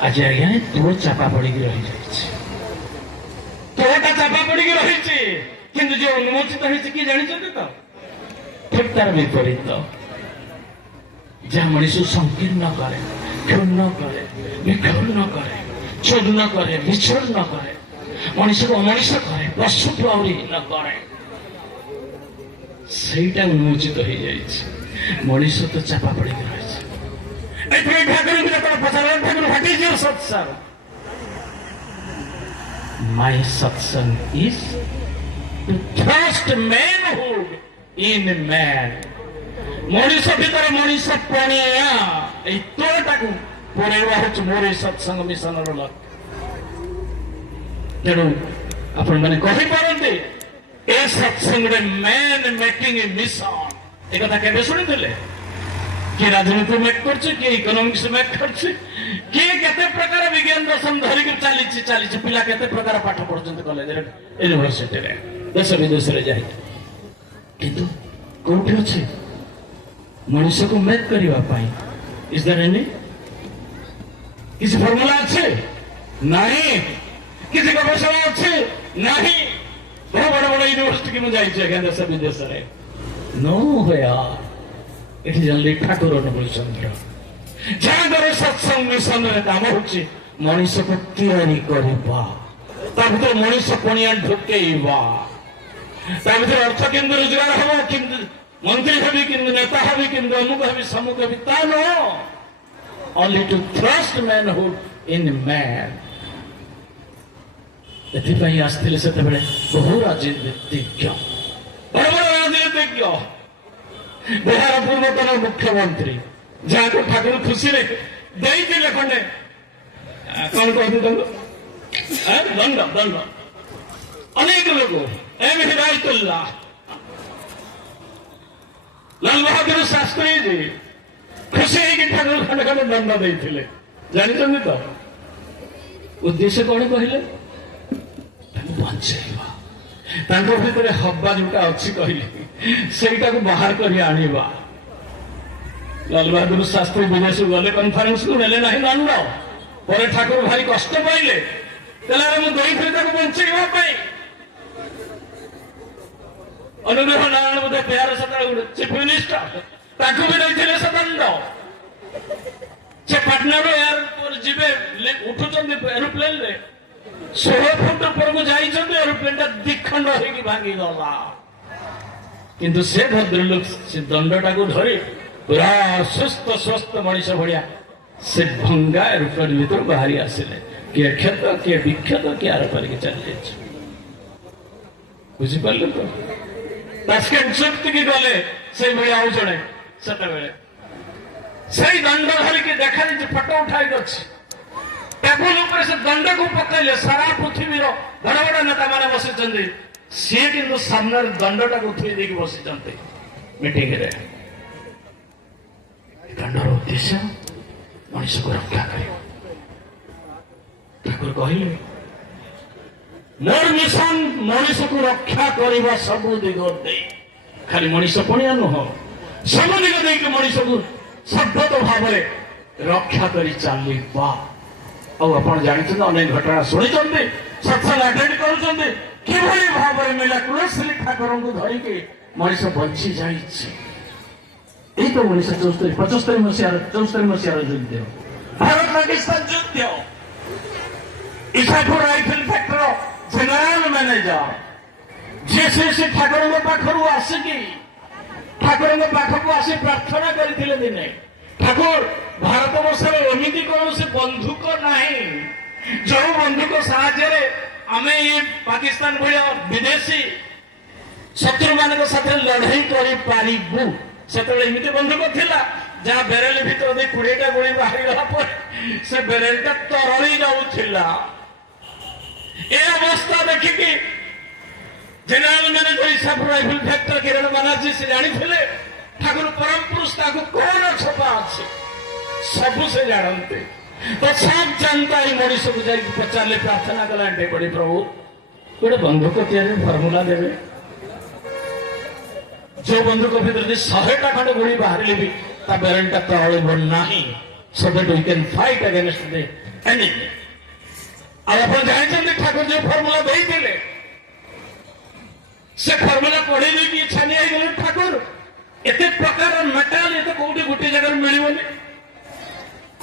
ଆଜି ଆଜ୍ଞା ତ୍ୱ ଚାପା ପଡ଼ିକି ରହିଯାଇଛି। ତଳଟା ଚାପା ପଡିକି ରହିଛି, କିନ୍ତୁ ଯେ ଉନ୍ମୋଚିତ ହେଇଛି କି ଜାଣିଛନ୍ତି ତ? ଠିକ ତାର ବିପରୀତ। ଯାହା ମଣିଷ ସଂକୀର୍ଣ୍ଣ କରେ, କ୍ଷୁଣ୍ଣ କରେ, ବିକ୍ଷୁଣ୍ଣ କରେ, ଚୂର୍ଣ୍ଣ କରେ, ବିଚୂର୍ଣ୍ଣ କରେ, ମଣିଷକୁ ଅମଣିଷ କରେ, ପଶୁଠୁ ଆହୁରି ହୀନ କରେ, ସେଇଟା ଉନ୍ମୋଚିତ ହେଇଯାଇଛି। ମଣିଷ ତ ଚାପା ପଡିକି ରହିଛି। ଏଥିପାଇଁ ଠାକୁରଙ୍କୁ ଯେତେବେଳେ ପଚାରିଲେ, Thakur what is your satsang? My satsang is to thrust manhood in man. ମଣିଷ ଭିତରେ ମଣିଷ ପଣିଆ, ଏଇ ତୋଟାକୁ ପୁରେଇବା ହେଉଛି ମୋର ଏଇ ସତ୍ସଙ୍ଗ ମିଶନର ଲକ୍ଷ୍ୟ। ତେଣୁ ଆପଣମାନେ କହିପାରନ୍ତି ଏ ସତ୍ସଙ୍ଗରେ ମ୍ୟାନ ମେକିଂ ଏ ମିଶନ, ଏ କଥା କେବେ ଶୁଣିଥିଲେ? କିଏ ରାଜନୀତି ମେକ୍ କରୁଛି, କିଏ ଇକୋନୋମିକ୍ସ ମେକ୍ କରୁଛି, କିଏ କେତେ ପ୍ରକାର ବିଜ୍ଞାନ ଦର୍ଶନ ଧରିକି ଚାଲିଛି। ପିଲା କେତେ ପ୍ରକାର ପାଠ ପଢୁଛନ୍ତି କଲେଜରେ, ୟୁନିଭର୍ସିଟିରେ, ଦେଶ ବିଦେଶରେ ଯାଇ। କିନ୍ତୁ କୋଉଠି ଅଛି ମଣିଷକୁ ମେକ୍ କରିବା ପାଇଁ? ଇଜ ଦେୟାର ଏନି କିଛି ଫର୍ମୁଲା ଅଛି? ନାହିଁ। କିଛି ଗବେଷଣା ଅଛି? ନାହିଁ। ବହୁ ବଡ ବଡ ୟୁନିଭର୍ସିଟି ମୁଁ ଯାଇଛି ଆଜ୍ଞା ଦେଶ ବିଦେଶରେ, नो यार, इट इज ओनली ठाकुर अनुकूल चंद्र। ଯାହାଙ୍କର ସତ୍ସଙ୍ଗ ମିଶନରେ କାମ ହଉଛି ମଣିଷକୁ ତିଆରି କରିବା, ତା ଭିତରେ ମଣିଷ ପଣିଆ ଢୁକେଇବା, ତା ଭିତରେ ଅର୍ଥ କେମିତି ରୋଜଗାର ହବ, କେମିତି ମନ୍ତ୍ରୀ ହେବି, କେମିତି ନେତା ହେବି, କେମିତି ଅମୁକ ହେବି, ସମୁକ ହେବି, ତା ନୁହଁ। only to thrust manhood in man। ଏଥିପାଇଁ ଆସିଥିଲେ ସେତେବେଳେ ବହୁ ରାଜନୀତିଜ୍ଞ, ବଡ ବଡ ରାଜନୀତିଜ୍ଞ, ବିହାର ପୂର୍ବତନ ମୁଖ୍ୟମନ୍ତ୍ରୀ, ଯାହାକୁ ଠାକୁର ଖୁସିରେ ଦେଇଥିଲେ ଖଣ୍ଡେ କଣ କହନ୍ତି ତାଙ୍କୁ ଦଣ୍ଡ ଦଣ୍ଡ। ଅନେକ ଲୋକ ଏମ ହିଦାୟତୁଲ୍ଲାହ, ଲାଲ ବାହାଦୁର ଶାସ୍ତ୍ରୀ ଖୁସି ହେଇକି ଠାକୁର ଖଣ୍ଡେ ଖଣ୍ଡେ ଦଣ୍ଡ ଦେଇଥିଲେ। ଜାଣିଛନ୍ତି ତ ଉଦ୍ଦେଶ୍ୟ କଣ କହିଲେ? ତାଙ୍କୁ ବଞ୍ଚେଇବା, ତାଙ୍କ ଭିତରେ ହବା ଯୋଉଟା ଅଛି କହିଲେ ସେଇଟାକୁ ବାହାର କରି ଆଣିବା। ଲାଲ ବାହାଦୁର ଶାସ୍ତ୍ରୀ ବିଦେଶକୁ ଗଲେ, କନଫରେନ୍ସକୁ ନେଲେ ନାହିଁ ଦଣ୍ଡ। ପରେ ଠାକୁର ଭାରି କଷ୍ଟ ପାଇଲେ, ତାହେଲେ ମୁଁ ଦେଇଥିଲି ତାକୁ ବଞ୍ଚେଇବା ପାଇଁ। ଅନୁଗ୍ରହ ନାରାୟଣ ବୋଧେ ବିହାର ସେତେବେଳେ ଚିଫ ମିନିଷ୍ଟର, ତାଙ୍କୁ ବି ଦେଇଥିଲେ ସେ ଦଣ୍ଡ। ସେ ପାଟନାରୁ ଏୟାରପୋର୍ଟ ଯିବେ, ଉଠୁଛନ୍ତି ଏରୋପ୍ଲେନରେ, 16 ଫୁଟ ଉପରକୁ ଯାଇଛନ୍ତି, ଏରୋପ୍ଲେନଟା ଦ୍ୱିଖଣ୍ଡ ହେଇକି ଭାଙ୍ଗିଗଲା। କିନ୍ତୁ ସେ ଭଦ୍ରଲୋକ ସେ ଦଣ୍ଡଟାକୁ ଧରି ପୁରା ସୁସ୍ଥ ସ୍ୱସ୍ଥ ମଣିଷ ଭଳିଆ ସେ ଭଙ୍ଗା ଏରୋପ୍ଲେନ ଭିତରୁ ବାହାରି ଆସିଲେ। କିଏ କ୍ଷତ, କିଏ ବିକ୍ଷତ, କିଏ ଆର ପାରିକି ଚାଲିଯାଇଛି। ବୁଝିପାରିଲେ ତ? ତାସ୍କେଣ୍ଟ ଚୁକ୍ତିକି ଗଲେ ସେଇଭଳି ଆଉ ଜଣେ, ସେତେବେଳେ ସେଇ ଦଣ୍ଡ ଧରିକି ଦେଖାଯାଇଛି, ଫଟୋ ଉଠାଇକି ଅଛି। ଟେବୁଲ ଉପରେ ସେ ଦଣ୍ଡକୁ ପକେଇଲେ, ସାରା ପୃଥିବୀର ବଡ ବଡ ନେତାମାନେ ବସିଛନ୍ତି, ସିଏ କିନ୍ତୁ ସାମ୍ନାରେ ଦଣ୍ଡଟାକୁ ଉଠେଇ ଦେଇକି ବସିଛନ୍ତି ମିଟିଂରେ। ଦଣ୍ଡର ଉଦ୍ଦେଶ୍ୟ ମଣିଷକୁ ରକ୍ଷା କରିବ। ଠାକୁର କହିଲେ ମୋର ମିଶନ ମଣିଷକୁ ରକ୍ଷା କରିବା ସବୁ ଦିଗ ଦେଇ, ଖାଲି ମଣିଷ ପଣିଆ ନୁହଁ, ସବୁ ଦିଗ ଦେଇକି ମଣିଷକୁ ସଭ୍ୟତ ଭାବରେ ରକ୍ଷା କରି ଚାଲିବା। ଆଉ ଆପଣ ଜାଣିଛନ୍ତି, ଅନେକ ଘଟଣା ଶୁଣିଛନ୍ତି, ସତ୍ସଙ୍ଗ ଆଟେଣ୍ଡ କରୁଛନ୍ତି, କିଭଳି ଭାବରେ ମିରାକୁଲସଲି ଠାକୁରଙ୍କୁ ଧରିକି ମଣିଷ ବଞ୍ଚି ଯାଇଛି। ଏଇ ତ 1975 ମସିହାର ଯୁଦ୍ଧ, ଭାରତ ପାକିସ୍ତାନ ଯୁଦ୍ଧ। ଇସାପୁର ରାଇଫଲ ଫ୍ୟାକ୍ଟର ଜେନେରାଲ ମ୍ୟାନେଜର ଯିଏ ସେ ଠାକୁରଙ୍କ ପାଖରୁ ଆସିକି, ଠାକୁରଙ୍କ ପାଖକୁ ଆସି ପ୍ରାର୍ଥନା କରିଥିଲେ ଦିନେ, ଠାକୁର ଭାରତ ବର୍ଷରେ ଏମିତି କୌଣସି ବନ୍ଧୁକ ନାହିଁ ଯୋଉ ବନ୍ଧୁକ ସାହାଯ୍ୟରେ ଆମେ ଏ ପାକିସ୍ତାନ ଭଳିଆ ବିଦେଶୀ ଶତ୍ରୁମାନଙ୍କ ସାଥିରେ ଲଢେଇ କରିପାରିବୁ। ସେତେବେଳେ ଏମିତି ବନ୍ଧୁକ ଥିଲା ଯାହା ବେରେଲ ଭିତରେ ଦେଇ 20ଟା ଗୁଳି ବାହାରିଗଲା ପରେ ସେ ବେରେଲଟା ତରଳି ଯାଉଥିଲା। ଏ ଅବସ୍ଥା ଦେଖିକି ଜେନେରାଲ ମ୍ୟାନେଜର ଇସାପୁର ରାଇଫଲ ଫ୍ୟାକ୍ଟର କିରଣ ବାନାର୍ଜୀ ସେ ଜାଣିଥିଲେ ଠାକୁର ପରମ ପୁରୁଷ, ତାକୁ କଣ ଛପା ଅଛି ସବୁ ସେ ଜାଣନ୍ତି। ତ ସାପ ଜାଣତା ଏଇ ମଣିଷକୁ ଯାଇକି ପଚାରିଲେ, ପ୍ରାର୍ଥନା କଲା, ଏଣ୍ଟେ ପଡି ପ୍ରଭୁ ଗୋଟେ ବନ୍ଧୁକ ତିଆରି ଫର୍ମୁଲା ଦେବେ, ଯୋଉ ବନ୍ଧୁକ ଭିତରେ 100ଟା ଖଣ୍ଡେ ଗୁଳି ବାହାରିଲେ ବି ତା ବ୍ୟାରେଲଟା ତରଳିବ ନାହିଁ, so that we can fight against the enemy। ଆଉ ଆପଣ ଜାଣିଛନ୍ତି ଠାକୁର ଯୋଉ ଫର୍ମୁଲା ଦେଇଥିଲେ ସେ ଫର୍ମୁଲା ପଢେଇ ଦେଇକି ଛାନି ହେଇଗଲେ ଠାକୁର। ଏତେ ପ୍ରକାର ମେଟାଲ ଏତେ କୋଉଠି ଗୋଟିଏ ଜାଗାରେ ମିଳିବନି,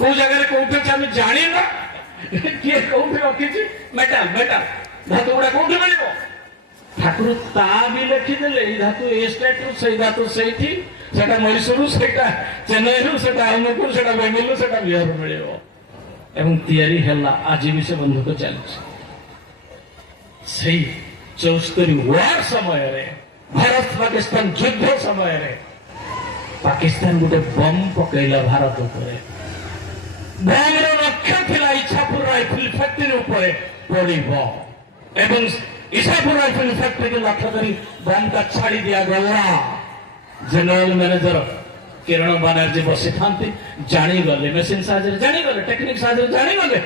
କୋଉ ଜାଗାରେ କୋଉଠି ଅଛି ଆମେ ଜାଣିନା, କିଏ କୋଉଠି ରଖିଛି ମେଟାଲ ମେଟାଲ ଧାତୁ ଗୁଡା କୋଉଠି ମିଳିବ। ଠାକୁର ତା ବି ଲେଖିଦେଲେ ଏଇ ଧାତୁ ଏ ଷ୍ଟେଟ୍ରୁ, ସେଇ ଧାତୁ ସେଇଠି, ସେଟା ମହୀଶୂରରୁ, ସେଇଟା ଚେନ୍ନାଇରୁ, ସେଟା ଅମୁକରୁ, ସେଟା ବେଙ୍ଗଲରୁ, ସେଟା ବିହାରରୁ ମିଳିବ। ଏବଂ ତିଆରି ହେଲା, ଆଜି ବି ସେ ବନ୍ଧୁକ ଚାଲିଛି। ସେଇ 74 ୱାର ସମୟରେ, ଭାରତ ପାକିସ୍ତାନ ଯୁଦ୍ଧ ସମୟରେ ପାକିସ୍ତାନ ଗୋଟେ ବମ୍ ପକେଇଲା ଭାରତ ଉପରେ। ବମ୍ର ଲକ୍ଷ୍ୟ ଥିଲା ଇଚ୍ଛାପୁର ରାଇଫଲ ଫ୍ୟାକ୍ଟ୍ରି ଉପରେ ପଡିବ ଏବଂ ଇଚ୍ଛାପୁର ରାଇଫଲ ଫ୍ୟାକ୍ଟ୍ରିକୁ ଲକ୍ଷ୍ୟ କରି ବମ୍ଟା ଛାଡି ଦିଆଗଲା। ଜେନେରାଲ ମ୍ୟାନେଜର କିରଣ ବାନାର୍ଜୀ ବସିଥାନ୍ତି, ଜାଣିଗଲେ, ମେସିନ ସାହାଯ୍ୟରେ ଜାଣିଗଲେ, ଟେକ୍ନିକ ସାହାଯ୍ୟରେ ଜାଣିଗଲେ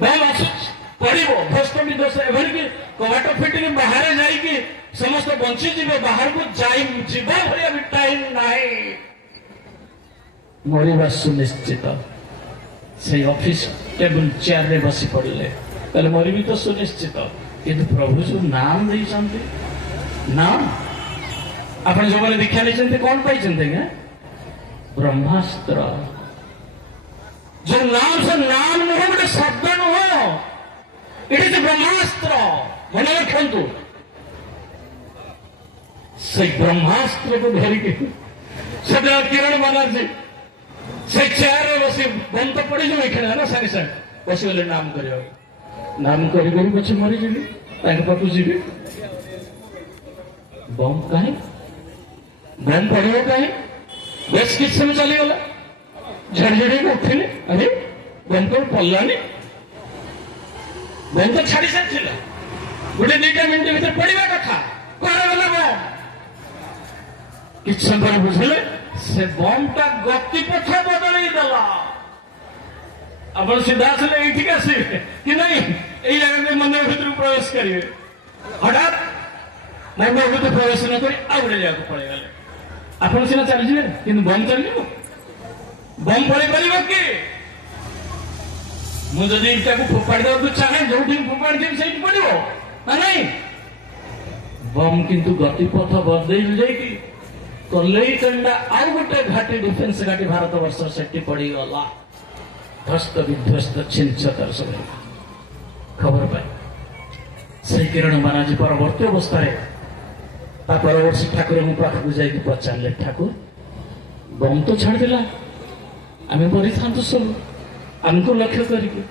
ବମ୍ ଆସୁଛି, ପଡିବ, ଧ୍ୱସ୍ତ ବିଧ୍ୱସ୍ତ, ଏଭଳିକି କବାଟ ଫିଟିକି ବାହାରେ ଯାଇକି ସମସ୍ତେ ବଞ୍ଚିଯିବେ, ବାହାରକୁ ଯିବା ଭଳିଆ ବି ଟାଇମ ନାହିଁ, ମରିବା ସୁନିଶ୍ଚିତ। ସେଇ ଅଫିସ ଟେବୁଲ ଚେୟାରରେ ବସି ପଡିଲେ, ତାହେଲେ ମରିବି ତ ସୁନିଶ୍ଚିତ। କିନ୍ତୁ ପ୍ରଭୁ ଯୋଉ ନାମ ଦେଇଛନ୍ତି, ନାମ ଆପଣ ଯୋଉମାନେ ଦୀକ୍ଷା ନେଇଛନ୍ତି କଣ ପାଇଛନ୍ତି ଆଜ୍ଞା? ବ୍ରହ୍ମାସ୍ତ୍ର। ଯୋଉ ନାମ, ସେ ନାମ ନୁହଁ, ଗୋଟେ ଶବ୍ଦ ନୁହଁ, ଏଠି ଯେ ବ୍ରହ୍ମାସ୍ତ୍ର। ମନେ ରଖନ୍ତୁ, ସେଇ ବ୍ରହ୍ମାସ୍ତ୍ରକୁ ଧରିକି ସେଦିନ କିରଣ ବାନାର୍ଜୀ ସେଇ ଚେୟାରରେ ବସି ବନ୍ଦ ପଡିଯିବ ଏখানে ନା, ସାଙ୍ଗେ ସାଙ୍ଗେ ବସିଗଲେ ନାମ କରିବାକୁ। ନାମ କରି କରି ପଛେ ମରିଯିବି, ତାଙ୍କ ପାଖକୁ ଯିବି। ବମ୍ କାହିଁ, ବମ୍ ପଡିବ କାହିଁ? ବେଶ କିଛି ସମୟ ଚାଲିଗଲା, ଝଡଝଡିକି ଉଠିଲେ, ଆରେ ବମ୍ ତ ପଡିଲାନି, ବମ୍ ତ ଛାଡି ସାରିଥିଲା, ଗୋଟେ 2ଟା ମିନିଟ ଭିତରେ ପଡିବା କଥା, କୁଆଡେ ଗଲା ବମ୍? କିଛି ସମୟ ପରେ ବୁଝିଲେ ସେ ବମ୍ଟା ଗତିପଥ ବଦଳେଇ ଦେଲା। ଆପଣ ସିଧା ଆସିଲେ ଏଇଠିକି ଆସିବେ କି ନାଇଁ, ଏଇ ଜାଗାରେ ମନ୍ଦିର ଭିତରକୁ ପ୍ରବେଶ କରିବେ, ହଠାତ୍ ମନ୍ଦିର ଭିତରେ ପ୍ରବେଶ ନ କରି ଆଉ ଗୋଟେ ଜାଗାକୁ ପଳେଇଗଲେ। ଆପଣ ସିନା ଚାଲିଯିବେ, କିନ୍ତୁ ବମ୍ ଚାଲିଯିବ? ବମ୍ ପଳେଇ ପାରିବ କି? ମୁଁ ଯଦି ଏଇଟାକୁ ଫୋପାଡ଼ି ଦେବାକୁ ଚାହେଁ, ଯୋଉଠି ଫୋପାଡ଼ି ଦେବି ସେଇଠି ପଡିବ ନା ନାଇଁ? ବମ୍ କିନ୍ତୁ ଗତିପଥ ବଦଳେଇ ଯାଇକି କଲେଇକଣ୍ଡା ଆଉ ଗୋଟେ ଘାଟି, ଡିଫେନ୍ସ ଘାଟି ଭାରତ ବର୍ଷ, ସେଠି ପଡିଗଲା। ଧ୍ୱସ୍ତ ବିଧ୍ୱସ୍ତ ଛିଞ୍ଚତାର ସବୁ ଖବର ପାଇ ସେଇ କିରଣ ବାନାର୍ଜୀ ପରବର୍ତ୍ତୀ ଅବସ୍ଥାରେ ତା ପରବର୍ତ୍ତୀ ଠାକୁରଙ୍କ ପାଖକୁ ଯାଇକି ପଚାରିଲେ, ଠାକୁର ବମ୍ ତ ଛାଡ଼ିଦେଲା, ଆମେ ମରିଥାନ୍ତୁ ସବୁ, ଆମକୁ ଲକ୍ଷ୍ୟ କରିକି,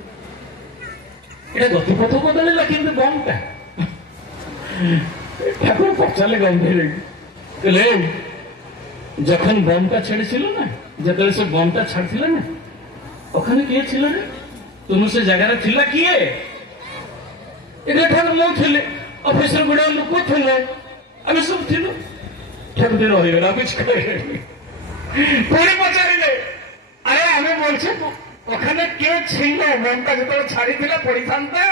ଏଇଟା ଗତିପଥ ବଦଳିଲା କିନ୍ତୁ ବମ୍ଟା। ଠାକୁର পচালে গম্ভীর କହିଲେ যখন বমটা ছেড়েছিল না, যেତେବେଳେ ସେ বমটা ছাড়ছিল না, ওখানে কিଏ ছিল রে? তুমি সে জায়গায় ଥିଲା কিଏ? এখানে ମୁଁ ଥିଲି, অফিসর গুড়া লোক ଥିଲେ, আমি সব ଥିଲୁ। ঠাকুর ରହିଗଲା, কিছু କହିলেনি। পুরি পচারিলে, আরে আমি বলছি ওখানে কে ছিল? বমটা যেତେବେଳେ ছাড়িছিল পড়িথান্তা,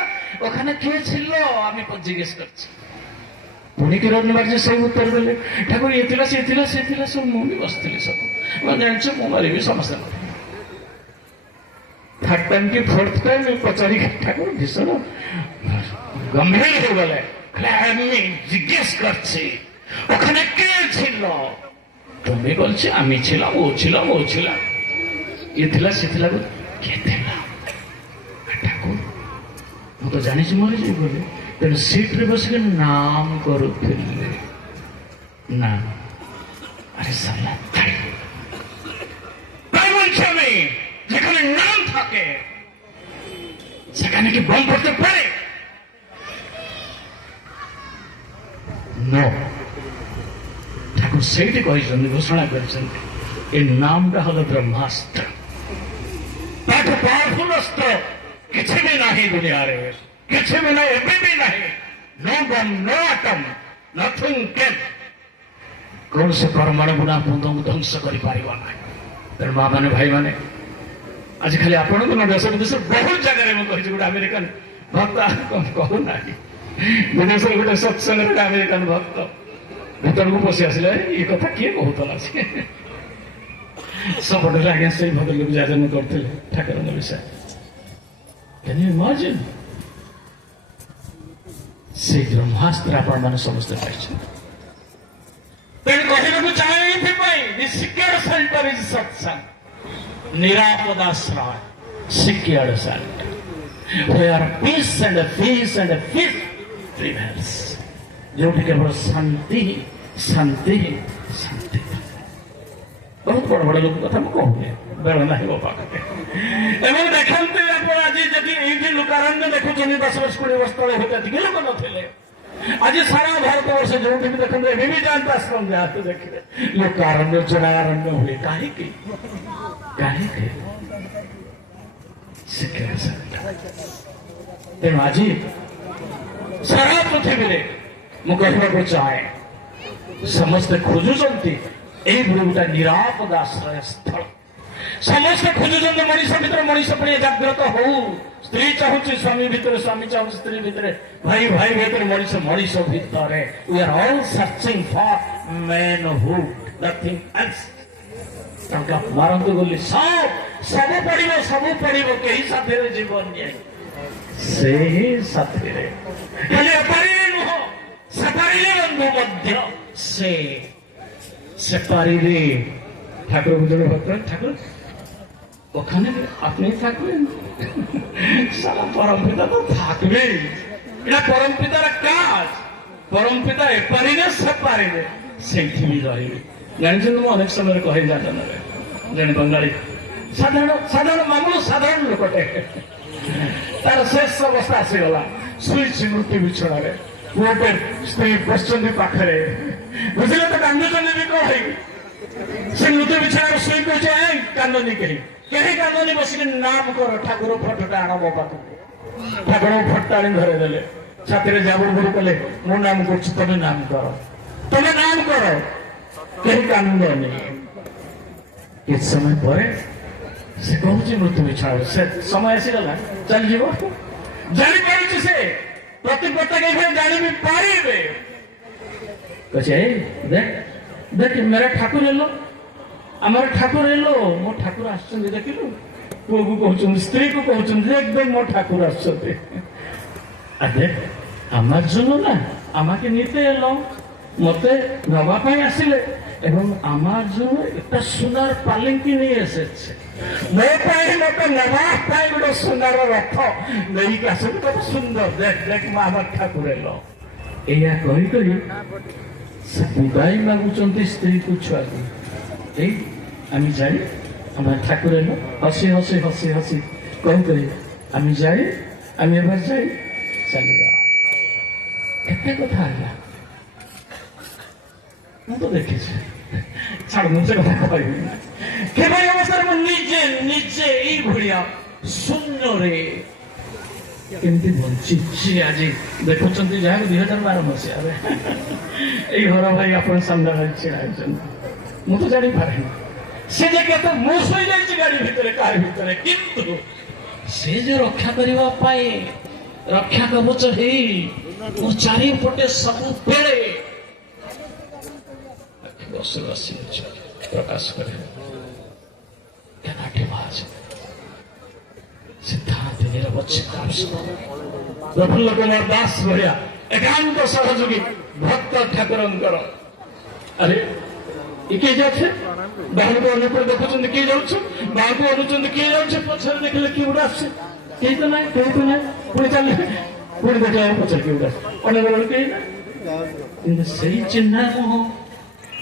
ওখানে কে ছিল আমি জিজ্ঞেস করছি। পুনি কিরণ বার্জি সেই উত্তর দেলে, ঠাকুর ইয়ে ଥିଲା, ସିଏ ଥିଲା, ସେ ଥିଲା, ସବୁ ମୁଁ ବି ବସିଥିଲି, ସବୁ ଜାଣିଛ ମୁଁ ମାରିବି, ସମସ୍ତେ ମାରିବି। থার্ড টাইম কি ফোর্থ টাইম পচারি ঠাকুর ভীষণ গম্ভীর হয়ে গেলে, আমি জিজ্ঞেস করছি ওখানে কে ছিল? তুমি বলছি আমি ছিলাম, ও ছিলাম, ও ছিলাম, ইয়ে ଥିଲା, সে ଥିଲା, কে ଥିଲା? ঠাকুর ମୁଁ ତ ଜାଣିଛି ମରିଯିବି ବୋଲି, ତେଣୁ ସିଟ୍ରେ ବସିକି ନାମ କରୁଥିଲେ। না আরে সালা তাই বলছি আমি, যেখানে নাম থাকে সেখানে কি বম পড়তে পারে? নো, ঠাকুর সেইটি କହିଛନ୍ତି, ঘোষণা କରିଛନ୍ତି, এই নামটা হলো ব্রহ্মাস্ত্র। তাଠୁ ପାୱାରଫୁଲ ଅସ୍ତ୍ର କିଛି ବି ନାହିଁ ଦୁନିଆରେ, କିଛି ବି ନାହିଁ, ଏବେ ବି ନାହିଁ। No bomb, no atom, nothing can, କୌଣସି ପରମାଣୁ ବୁଣା ବନ୍ଧୁଙ୍କୁ ଧ୍ୱଂସ କରିପାରିବ ନାହିଁ। ତେଣୁ ମା ମାନେ, ଭାଇ ମାନେ, ଆଜି ଖାଲି ଆପଣଙ୍କୁ ନା, ଦେଶ ବିଦେଶରେ ବହୁତ ଜାଗାରେ ମୁଁ କହିଛି, ଗୋଟେ ଆମେରିକାନ ଭକ୍ତ କହୁନାହିଁ, ବିଦେଶରେ ଗୋଟେ ସତ୍ସଙ୍ଗରେ ଗୋଟେ ଆମେରିକାନ ଭକ୍ତ ଭିତରକୁ ପଶି ଆସିଲେ, ଏ କଥା କିଏ କହୁଥିଲା? ସେ ସବୁଠୁ ଆଜ୍ଞା ସେଇ ଭଦ୍ରଲୋକ ଯାଜନ କରିଥିଲେ ଠାକୁରଙ୍କ ବିଷୟ। Can you imagine? से ब्रह्मास्त्र आपण मैंने समझते पाइछन तेणु कहवाक चाहे दि सिक्योर सेंटर इज सत्संग निरापद आश्रय secure centre where peace and peace prevails जो केवल शांति शांति शांति बहुत बड़ बड़ लोक कथा कहूँ बेल ना हो पाखे एवं देखते आज जदि ये लोकारण्य देखुं 10 वर्ष 20 वर्ष तले होते लोक नथिले आज सारा भारत वर्ष जो भी देखते एवं भी जानता आश्रम जाते देखिए लोकारण्य जनारण्य हुए कहीं तेणु आज सारा पृथ्वी मुझे चाहे समस्ते खोजुंट गोटे निरापद आश्रय स्थल समस्ते खोजुंट मनीष भितर मनीष पे जागृत हो स्त्री चाहूँ स्वामी भितर स्वामी चाहूँ स्त्री भितर भाई भाई भितर मनीष मनीष भितर we are all searching for manhood nothing else मारंतु बोली सब पड़ो कहीं साथी जीवन से ही साथी नुह सेपारे बंधु मध्य सेपारे ठाकुर बुझे भक्त ठाकुर ওখানে আপনি থাকবেন সারা পরমপিতা তো থাকবেই এটা পরমপিতার কাজ পরমপিতা এপারিনে সেপারিনে সেইଠି ବି ରହିବେ ଜାଣିଛନ୍ତି ମୁଁ ଅନେକ ସମୟରେ କହେ ଜାଣନରେ ଜଣେ ବଙ୍ଗାଳୀ ସାଧାରଣ ମାମୁଲ ସାଧାରଣ ଲୋକଟେ ତାର ଶେଷ ଅବସ୍ଥା ଆସିଗଲା ଶୋଇଛି ମୃତ୍ୟୁ ବିଛଣାରେ ପୁଅଟେ ସ୍ତ୍ରୀ ବସିଛନ୍ତି ପାଖରେ ବୁଝିଲେ ତ କାନ୍ଦୁଛନ୍ତି ବି କଣ ହେଇକି ସେ ମୃତ୍ୟୁ ବିଛଣାରେ ଶୋଇ କହୁଛି କାନ୍ଦନି କେହି କାନ୍ଦନି ବସିକି ନାମ କର ଠାକୁର ଫଟୋଟା ଆଣ ମୋ ପାଖକୁ ଠାକୁର ଫଟୋ ଆଣି ଧରେଇଦେଲେ ଛାତିରେ ଜାବୁଡ କଲେ ମୁଁ ନାମ କରୁଛି ତମେ ନାମ କର କେହି କାନ୍ଦନି କିଛି ସମୟ ପରେ ସେ କହୁଛି ମୃତ୍ୟୁ ବିଛଣାରେ ସେ ସମୟ ଆସିଗଲା ଚାଲିଯିବ ଜାଣିପାରୁଛି ସେ ପ୍ରତି ପ୍ରତ୍ୟେକ ଜାଣି ବି ପାରିବେ କହୁଛି देख मेरा ठाकुर एलो आमर ठाकुर एलो मो ठाकुर आसछन्ते देखिलु पुओ को कहउछन स्त्री को कहउछन देख देख मो ठाकुर आसछन्ते आ देख आमार जनो ना आमाके निते एलो मते नवा पाई आसिले एवं आमार जनो एकटा सुनार पालिंकी नहीं एसेछे मो पाई मते नवा पाई गोटे सुनार रथ नहीं के आसे तो सुंदर देख देख मा आमार ठाकुर एलो एया कहि कहि विदाय मागुंट स्त्री को छुआ को आम जाए आम ठाकुर हसी हसी हसी हसी कह कह आम जाए आम एबार जाए चली केते कथा है तो देखी छाड़ मुझे कथा कहबी अवस्था निजे निजे ये शून्य रे केमती बंची आज देखुं जहाँ 2012 मसीह ये घर भाई आप सामने छिड़ा मु तो जानी पारे से मुझे गाड़ी भितर कार भितर किंतु से जो रक्षा करने रक्षा कवच है मो चारिपटे सबु बेले प्रकाश करे सिद्धांत प्रफुल्ल कुमार दास भाया एकांत सहयोगी भक्त ठाकुर अरे किए जाए बाहर को अनुपर देखुं किए जाऊँ बाहर को अनुचंद किए जाऊँ पचर देखले किए गोटे आस तो ना पुणी चल पुणी देखला पचर किए गोटे अनेक कहीं चिन्ह मुह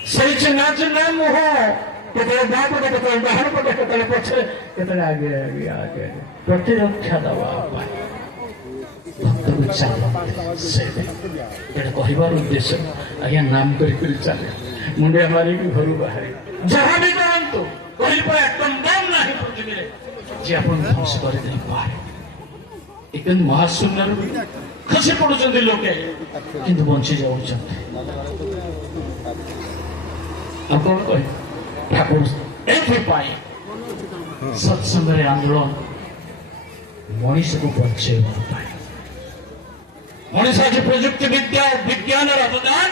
से चिन्ह मुह केतले बाँ पटे केतले बाहर पटे केतले पछे केतले आगे आगे आगे प्रतिरक्षा दवा भक्त को चलते कहबार उद्देश्य आज्ञा नाम कर चले मुंडिया मारी घर बाहर जहाँ भी करतु एकदम बम ना पृथ्वी जी आप ध्वंस कर महाशून्य खसी पड़ुं लोके किंतु बंची जाऊँ कौन कह ठाकुर एपाई सत्संग आंदोलन मनीष को बचे मनीष आज प्रजुक्ति विद्या विज्ञान अवदान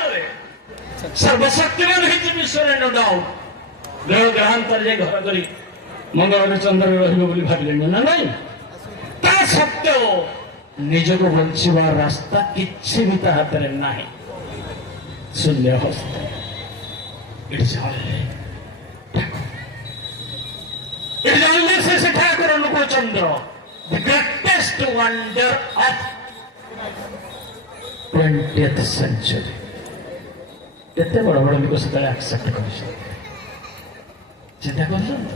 सर्वशक्तिमान विश्व नो डाउट ग्रह ग्रहांतर जे घर करी मंगल चंद्र रही भाविले ना नहीं ता सत्य ନିଜକୁ ବଞ୍ଚିବାର ରାସ୍ତା କିଛି ବି ତା ହାତରେ ନାହିଁ। ଶୂନ୍ୟ ହସ୍ତ। ଜାଣିଲେ ସେ ଠାକୁର Anukulchandra, the greatest wonder of 20th century। କେତେ ବଡ଼ ବଡ଼ ଲୋକ ସେତେବେଳେ ଆକ୍ସେପ୍ଟ କରିଛନ୍ତି। ଚିନ୍ତା କରୁଛନ୍ତି।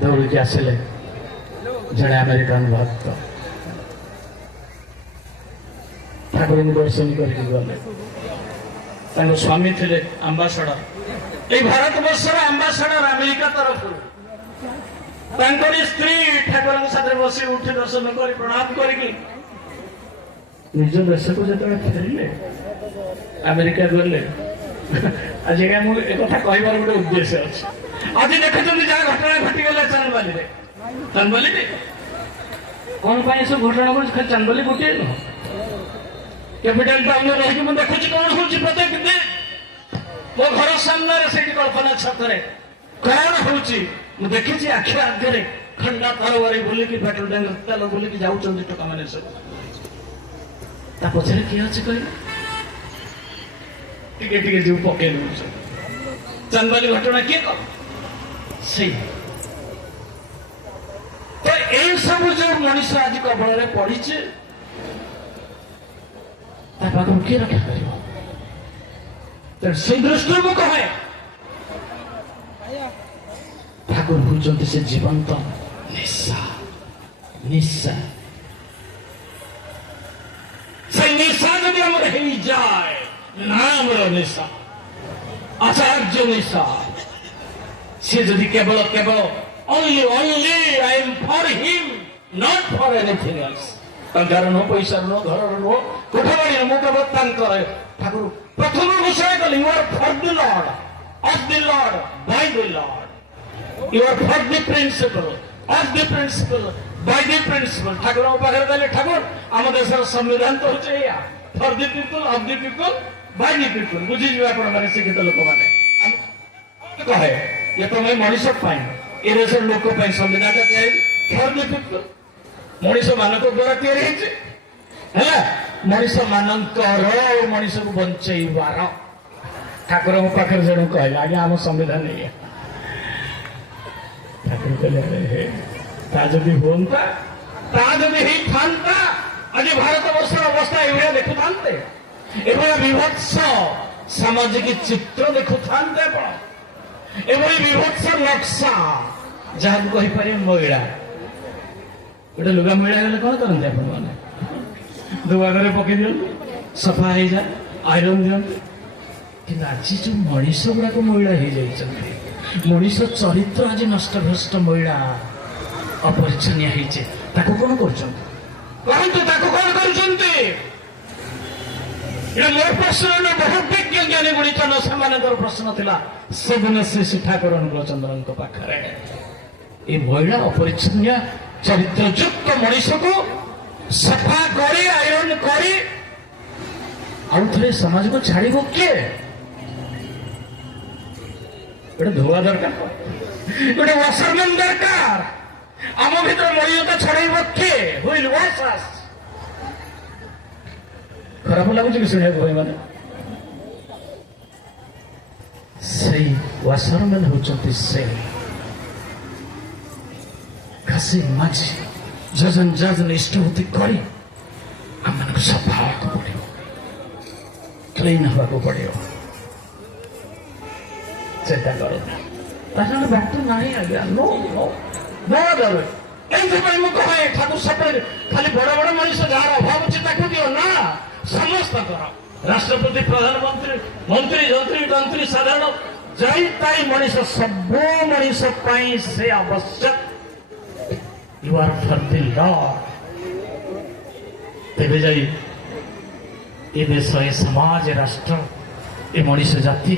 ଦୌଡ଼ିକି ଆସିଲେ ଜଣେ ଆମେରିକାନ ଭକ୍ତ, ଠାକୁରଙ୍କୁ ଦର୍ଶନ କରିକି ଗଲେ। ତାଙ୍କ ସ୍ୱାମୀ ଥିଲେ ଆମ୍ବାସଡର, এই ଭାରତବର୍ଷର ଆମ୍ବାସଡର ଆମେରିକା ତରଫରୁ। ତାଙ୍କରି ସ୍ତ୍ରୀ ଠାକୁରଙ୍କ ସାଥିରେ ବସି ଉଠି ଦର୍ଶନ କରି ପ୍ରଣାମ କରିକି ନିଜ ଦେଶକୁ ଯେତେବେଳେ ଫେରିଲେ, ଆମେରିକା ଗଲେ। ଆଜିକା ମୁଁ ଏକଥା କହିବାର ଗୋଟେ ଉଦ୍ଦେଶ୍ୟ ଅଛି। ଆଜି ଦେଖୁଛନ୍ତି ଯାହା ଘଟଣା ଘଟିଗଲା ଚାନ୍ଦବାଲିରେ, ଚାନ୍ଦବାଲିରେ କଣ ପାଇଁ ଏସବୁ ଘଟଣା ଘଟୁଛି? ଖାଲି ଚାନ୍ଦବାଲି ଗୋଟିଏ ନୁହଁ, କ୍ୟାପିଟାଲ ଟାଉନରେ ରହିକି ମୁଁ ଦେଖୁଛି କଣ ହଉଛି ପ୍ରତ୍ୟେକ ଦିନ। ମୋ ଘର ସାମ୍ନାରେ ସେଇଠି କଳ୍ପନା ଛକରେ କଣ ହଉଛି ମୁଁ ଦେଖିଛି ଆଖି ଆଗରେ। ଖଣ୍ଡା ତରବାରୀ ବୁଲିକି ପେଟ୍ରୋଲ ଟ୍ୟାଙ୍କର ତେଲ ବୁଲିକି ଯାଉଛନ୍ତି ଟୋକାମାନେ ସବୁ। ତା ପଛରେ କିଏ ଅଛି କହିଲେ? ଟିକେ ଟିକେ ଯୋଉ ପକେଇ ଦଉଛନ୍ତି। ଚାନ୍ଦବାଲି ଘଟଣା କିଏ କହ? ସେଇ ତ ଏଇ ସବୁ ଯୋଉ ମଣିଷ ଆଜି କବଳରେ ପଡିଛି, ତା ପାଖରୁ କିଏ ରକ୍ଷା କରିବ? ସେଇ ଦୃଷ୍ଟିରୁ ମୁଁ କହେ ଠାକୁର ହଉଛନ୍ତି ସେ ଜୀବନ୍ତ ନିଶା। ନିଶା, সেই নিশা যদি আমার হয়ে যায়, নামর নিশা, আচার্য নিশা, সে যদি কেবল কেবল only I am for him, not for anything else। ଟଙ୍କାର ନୁହଁ, ପଇସାର ନୁହଁ, ଘରର ନୁହଁ, କୋଠବାଡ଼ିର ମୁଁ କେବଳ ତାଙ୍କର। ଠାକୁର ପ୍ରଥମ ଘୋଷଣା କଲେ, you are for the Lord, of the Lord, by the Lord. You are for the principle, of the principle, by the principle. ଠାକୁରଙ୍କ ପାଖରେ କହିଲେ, ଠାକୁର ଆମ ଦେଶର ସମ୍ବିଧାନ ତ ହଉଛି ଏଇଆ, for the people, of the people, by the people. ବୁଝିଯିବେ ଆପଣମାନେ, ଶିକ୍ଷିତ ଲୋକମାନେ। କହେ ଇଏ ତମେ ମଣିଷ ପାଇଁ, ଏ ଦେଶର ଲୋକ ପାଇଁ ସମ୍ବିଧାନଟା ତିଆରି ଫର୍ ଦି ପିପୁଲ୍, ମଣିଷ ମାନଙ୍କ ଦ୍ୱାରା ତିଆରି ହେଇଛି। ହେଲା, ମଣିଷ ମାନଙ୍କର, ମଣିଷକୁ ବଞ୍ଚେଇବାର। ଠାକୁରଙ୍କ ପାଖରେ ଜଣେ କହିଲେ, ଆଜ୍ଞା ଆମ ସମ୍ବିଧାନ ଏଇଆ। ଠାକୁର କହିଲେ, ତା ଯଦି ହୁଅନ୍ତା, ତା ଯଦି ହେଇଥାନ୍ତା, ଆଜି ଭାରତବର୍ଷର ଅବସ୍ଥା ଏଭଳିଆ ଦେଖୁଥାନ୍ତେ, ଏଭଳିଆ ବିଭତ୍ସ ସାମାଜିକ ଚିତ୍ର ଦେଖୁଥାନ୍ତେ ଆପଣ। ଏଭଳି ବିଭତ୍ସ ନକ୍ସା, ଯାହାକୁ କହିପାରିବେ ମହିଳା। ଗୋଟେ ଲୁଗା ମହିଳା ଗଲେ କଣ କରନ୍ତି ଆପଣମାନେ? ଦୁଆରେ ପକେଇ ଦିଅନ୍ତି, ସଫା ହେଇଯାଏ, ଆଇରନ୍ ଦିଅନ୍ତି। କିନ୍ତୁ ଆଜି ଯୋଉ ମଣିଷ ଗୁଡାକ ମହିଳା ହେଇଯାଇଛନ୍ତି, ମଣିଷ ଚରିତ୍ର ଆଜି ନଷ୍ଟଭ୍ରଷ୍ଟ, ମହିଳା ଅପରିଚ୍ଛନ୍ନ ହେଇଛି, ତାକୁ କଣ କରୁଛନ୍ତି? କହନ୍ତୁ, ତାକୁ କଣ କରୁଛନ୍ତି? এটা ମୋର ପ୍ରଶ୍ନ ନୁହେଁ, ବହୁତ ବିଜ୍ଞ ଜ୍ଞାନୀ ଗୁଣିତ ସେମାନଙ୍କର ପ୍ରଶ୍ନ ଥିଲା ସେଦିନ ଶ୍ରୀ ଠାକୁର ଅନୁକୂଳଚନ୍ଦ୍ରଙ୍କ ପାଖରେ। ଏ ମହିଳା ଅପରିଚ୍ଛନ୍ନ ଚରିତ୍ରଯୁକ୍ତ ମଣିଷକୁ ସଫା କରି, ଆଇରନ୍ କରି ଆଉ ଥରେ ସମାଜକୁ ଛାଡ଼ିବ କିଏ? ଗୋଟେ ଧୋଆ ଦରକାର, ଗୋଟେ ୱାସରମ୍ୟାନ ଦରକାର। ଆମ ଭିତରେ ମଳିନତା ଛଡ଼େଇବ କିଏ? ହୁଇଲ ୱାଶ ଆସ୍। ଖରାପ ଲାଗୁଛି କି ଶୁଣିବାକୁ ଭାଇମାନେ? ସେଇ ୱାସରମ୍ୟାନ ହଉଛନ୍ତି ସେ ଖାସି ମାଝି ଯଜନ ଯଜନ ଇଷ୍ଟଭୂତି କରି ଆମମାନଙ୍କୁ ସଫା ହେବାକୁ ପଡ଼ିବ, କ୍ଲିନ୍ ହେବାକୁ ପଡ଼ିବ। ଚିନ୍ତା କରନ୍ତୁ, ତାହେଲେ ବାଟ ନାହିଁ ଆଜ୍ଞା। नो नो नो ଦେବେ। ଏଇଥିପାଇଁ ମୁଁ କହେ ଠାକୁର ସତରେ ଖାଲି ବଡ଼ ବଡ଼ ମଣିଷ ଯାହାର ଅଭାବ ଅଛି ତାକୁ ଦିଅ ନା, ସମସ୍ତଙ୍କର। ରାଷ୍ଟ୍ରପତି, ପ୍ରଧାନମନ୍ତ୍ରୀ, ମନ୍ତ୍ରୀ, ଯନ୍ତ୍ରୀ, ତନ୍ତ୍ରୀ, ସାଧାରଣ ଯାଇ ତାଇ ମଣିଷ, ସବୁ ମଣିଷ ପାଇଁ ସେ ଆବଶ୍ୟକ। You are for the Lord. ତେବେ ଯାଇ ଏ ଦେଶ, ଏ ସମାଜ, ଏ ରାଷ୍ଟ୍ର, ଏ ମଣିଷ ଜାତି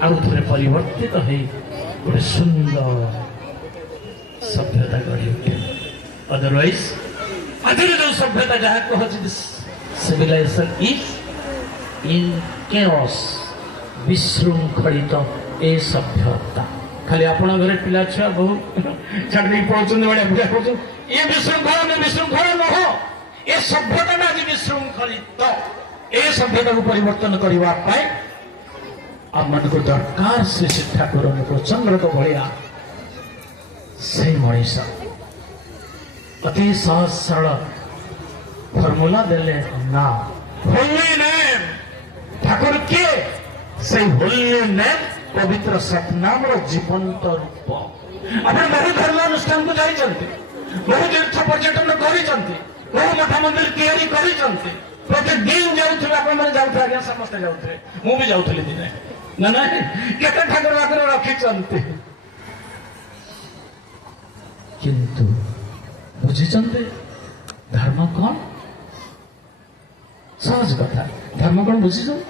ଆଉ ଥରେ ପରିବର୍ତ୍ତିତ ହେଇ ଗୋଟେ ସୁନ୍ଦର ସଭ୍ୟତା ଗଢ଼ି ଉଠେ। ଅଦରୱାଇଜ ଆଜିର ଯୋଉ ସଭ୍ୟତା ଯାହା କୁହାଯାଉଛି civilization is in chaos, ବିଶୃଙ୍ଖଳିତ ଏ ସଭ୍ୟତା खाली आपण घरे पिला छुआ बहु छाड़ी पहुंचते बड़े बुढ़ा कहते ये विशृंखला न हो ये सभ्यता ना आज विशृंखलित ए सभ्यता को परिवर्तन करने आम को दरकार श्री श्री ठाकुर चंद्र को भाया से मनीष अति सहज सरल फर्मुला देले ना होली नेम ठाकुर किए से होली नेम पवित्र सतनाम जीवंत रूप आप बहु धर्मानुष्ठान को जाइए बहु तीर्थ पर्यटन कर मठ मंदिर या प्रत्येक दिन जाऊे आप समस्ते जाऊे मुझे जाऊली दिने ना ना केते ठाकुर आगे रखी किंतु बुझी धर्म कौन सहज कथा धर्म कौन बुझी जब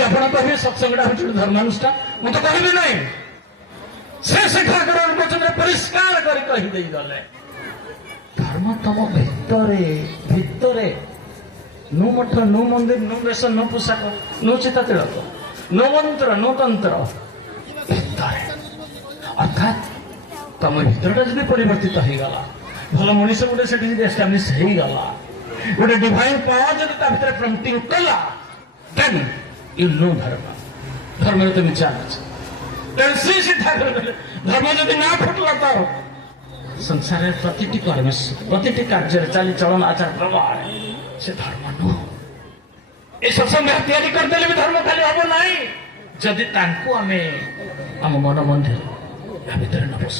आप कहे सत्संगटा हूँ धर्मानुष्ठान मुझे तो कहबी नहीं से ठाकुर परिष्कार करदे गले धर्म तुम भितरे नु मठ नु मंदिर नु वेश नु पोशाक नु चिता तिलक नु मंत्र नु तंत्र भितरे अर्थात तुम भितरटा जब परिवर्तित हो गला भल मनीष गोटे से एस्टाब्लिश हो गला गोटे डिवाइन पावर जब भीतर प्रम्पटिंग कला देन यू नो धर्म तुम चाल धर्म जब ना फुटला तो संसार प्रति परमेश्वर प्रति कार्य चाली चलन आचार प्रभाव से धर्म नुह ये सत्संग तैयारी करदे भी धर्म खाली हम ना जदि आम मन मंदिर भीतर न पस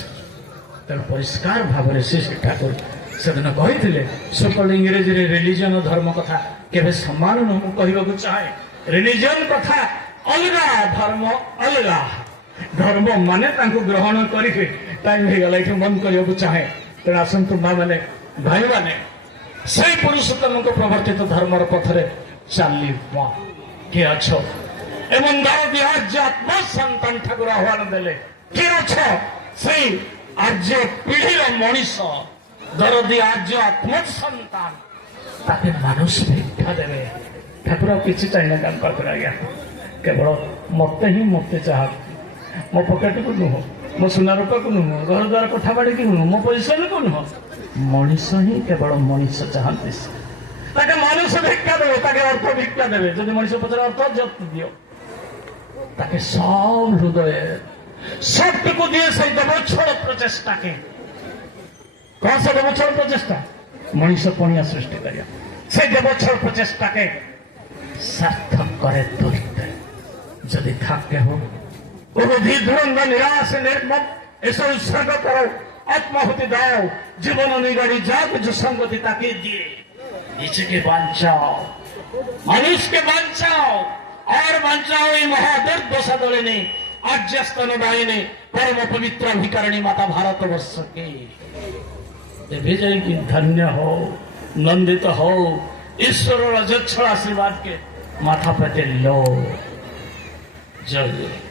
तेणु परिष्कार भाव श्री श्री ठाकुर से दिन कही सकल इंग्रेजी रिलीजन धर्म कथा केवे सम्मान नुह कहवाक चाहे रिलीजन कथा अलग धर्म अलग धर्म माने ग्रहण करके टाइम हो गला ये बंद करने को चाहे तेणु आसतु माँ मैंने भाई मैंने से पुरुषोत्तम को प्रवर्तित धर्मर पथरे चली किए अच्छ एवं दरदी आर्य आत्मा सन्तान ठाकुर आह्वान देले किए अच्छ से आर्य पीढ़ीर मनीष दरदी आर्य आत्मा सन्तान ताके मानुष भिक्षा देवे ठाकुर किसी चाहिए काम कर आज्ञा केवल मत ही मत चाह मो पकेट को नुह मो सुना रूपा को नुह घर द्वार कोठा बाड़ी की नुह मो पैसा को नुह मनीष ही केवल मनीष चाहती मनुष्य भिक्षा देवे अर्थ भिक्षा देवे जब मनुष्य पचार अर्थ जत दियो ताके सब हृदय सबटुकु दिए से देवोच्छल प्रचेषा के कौन सा देवोच्छल प्रचेषा मनुष्य पणिया सृष्टि कर से देवोच्छल प्रचेषा के सार्थक करे तुरंत जदि थाके हो धुरंध निराश निर्मम ऐसा उत्सर्ग करो आत्माहुति दाओ जीवन निगाड़ी जाग जो संगति ताकि दिए नीचे के बचाओ मनुष्य के बचाओ और बचाओ ये महादुर्द दशा दले ने आज्ञस्तन दायिनी परम पवित्र अभिकरणी माता भारत वर्ष के विजय की धन्य हो नंदित हो ईश्वर रजोच्छल आशीर्वाद के माथा पे लो जय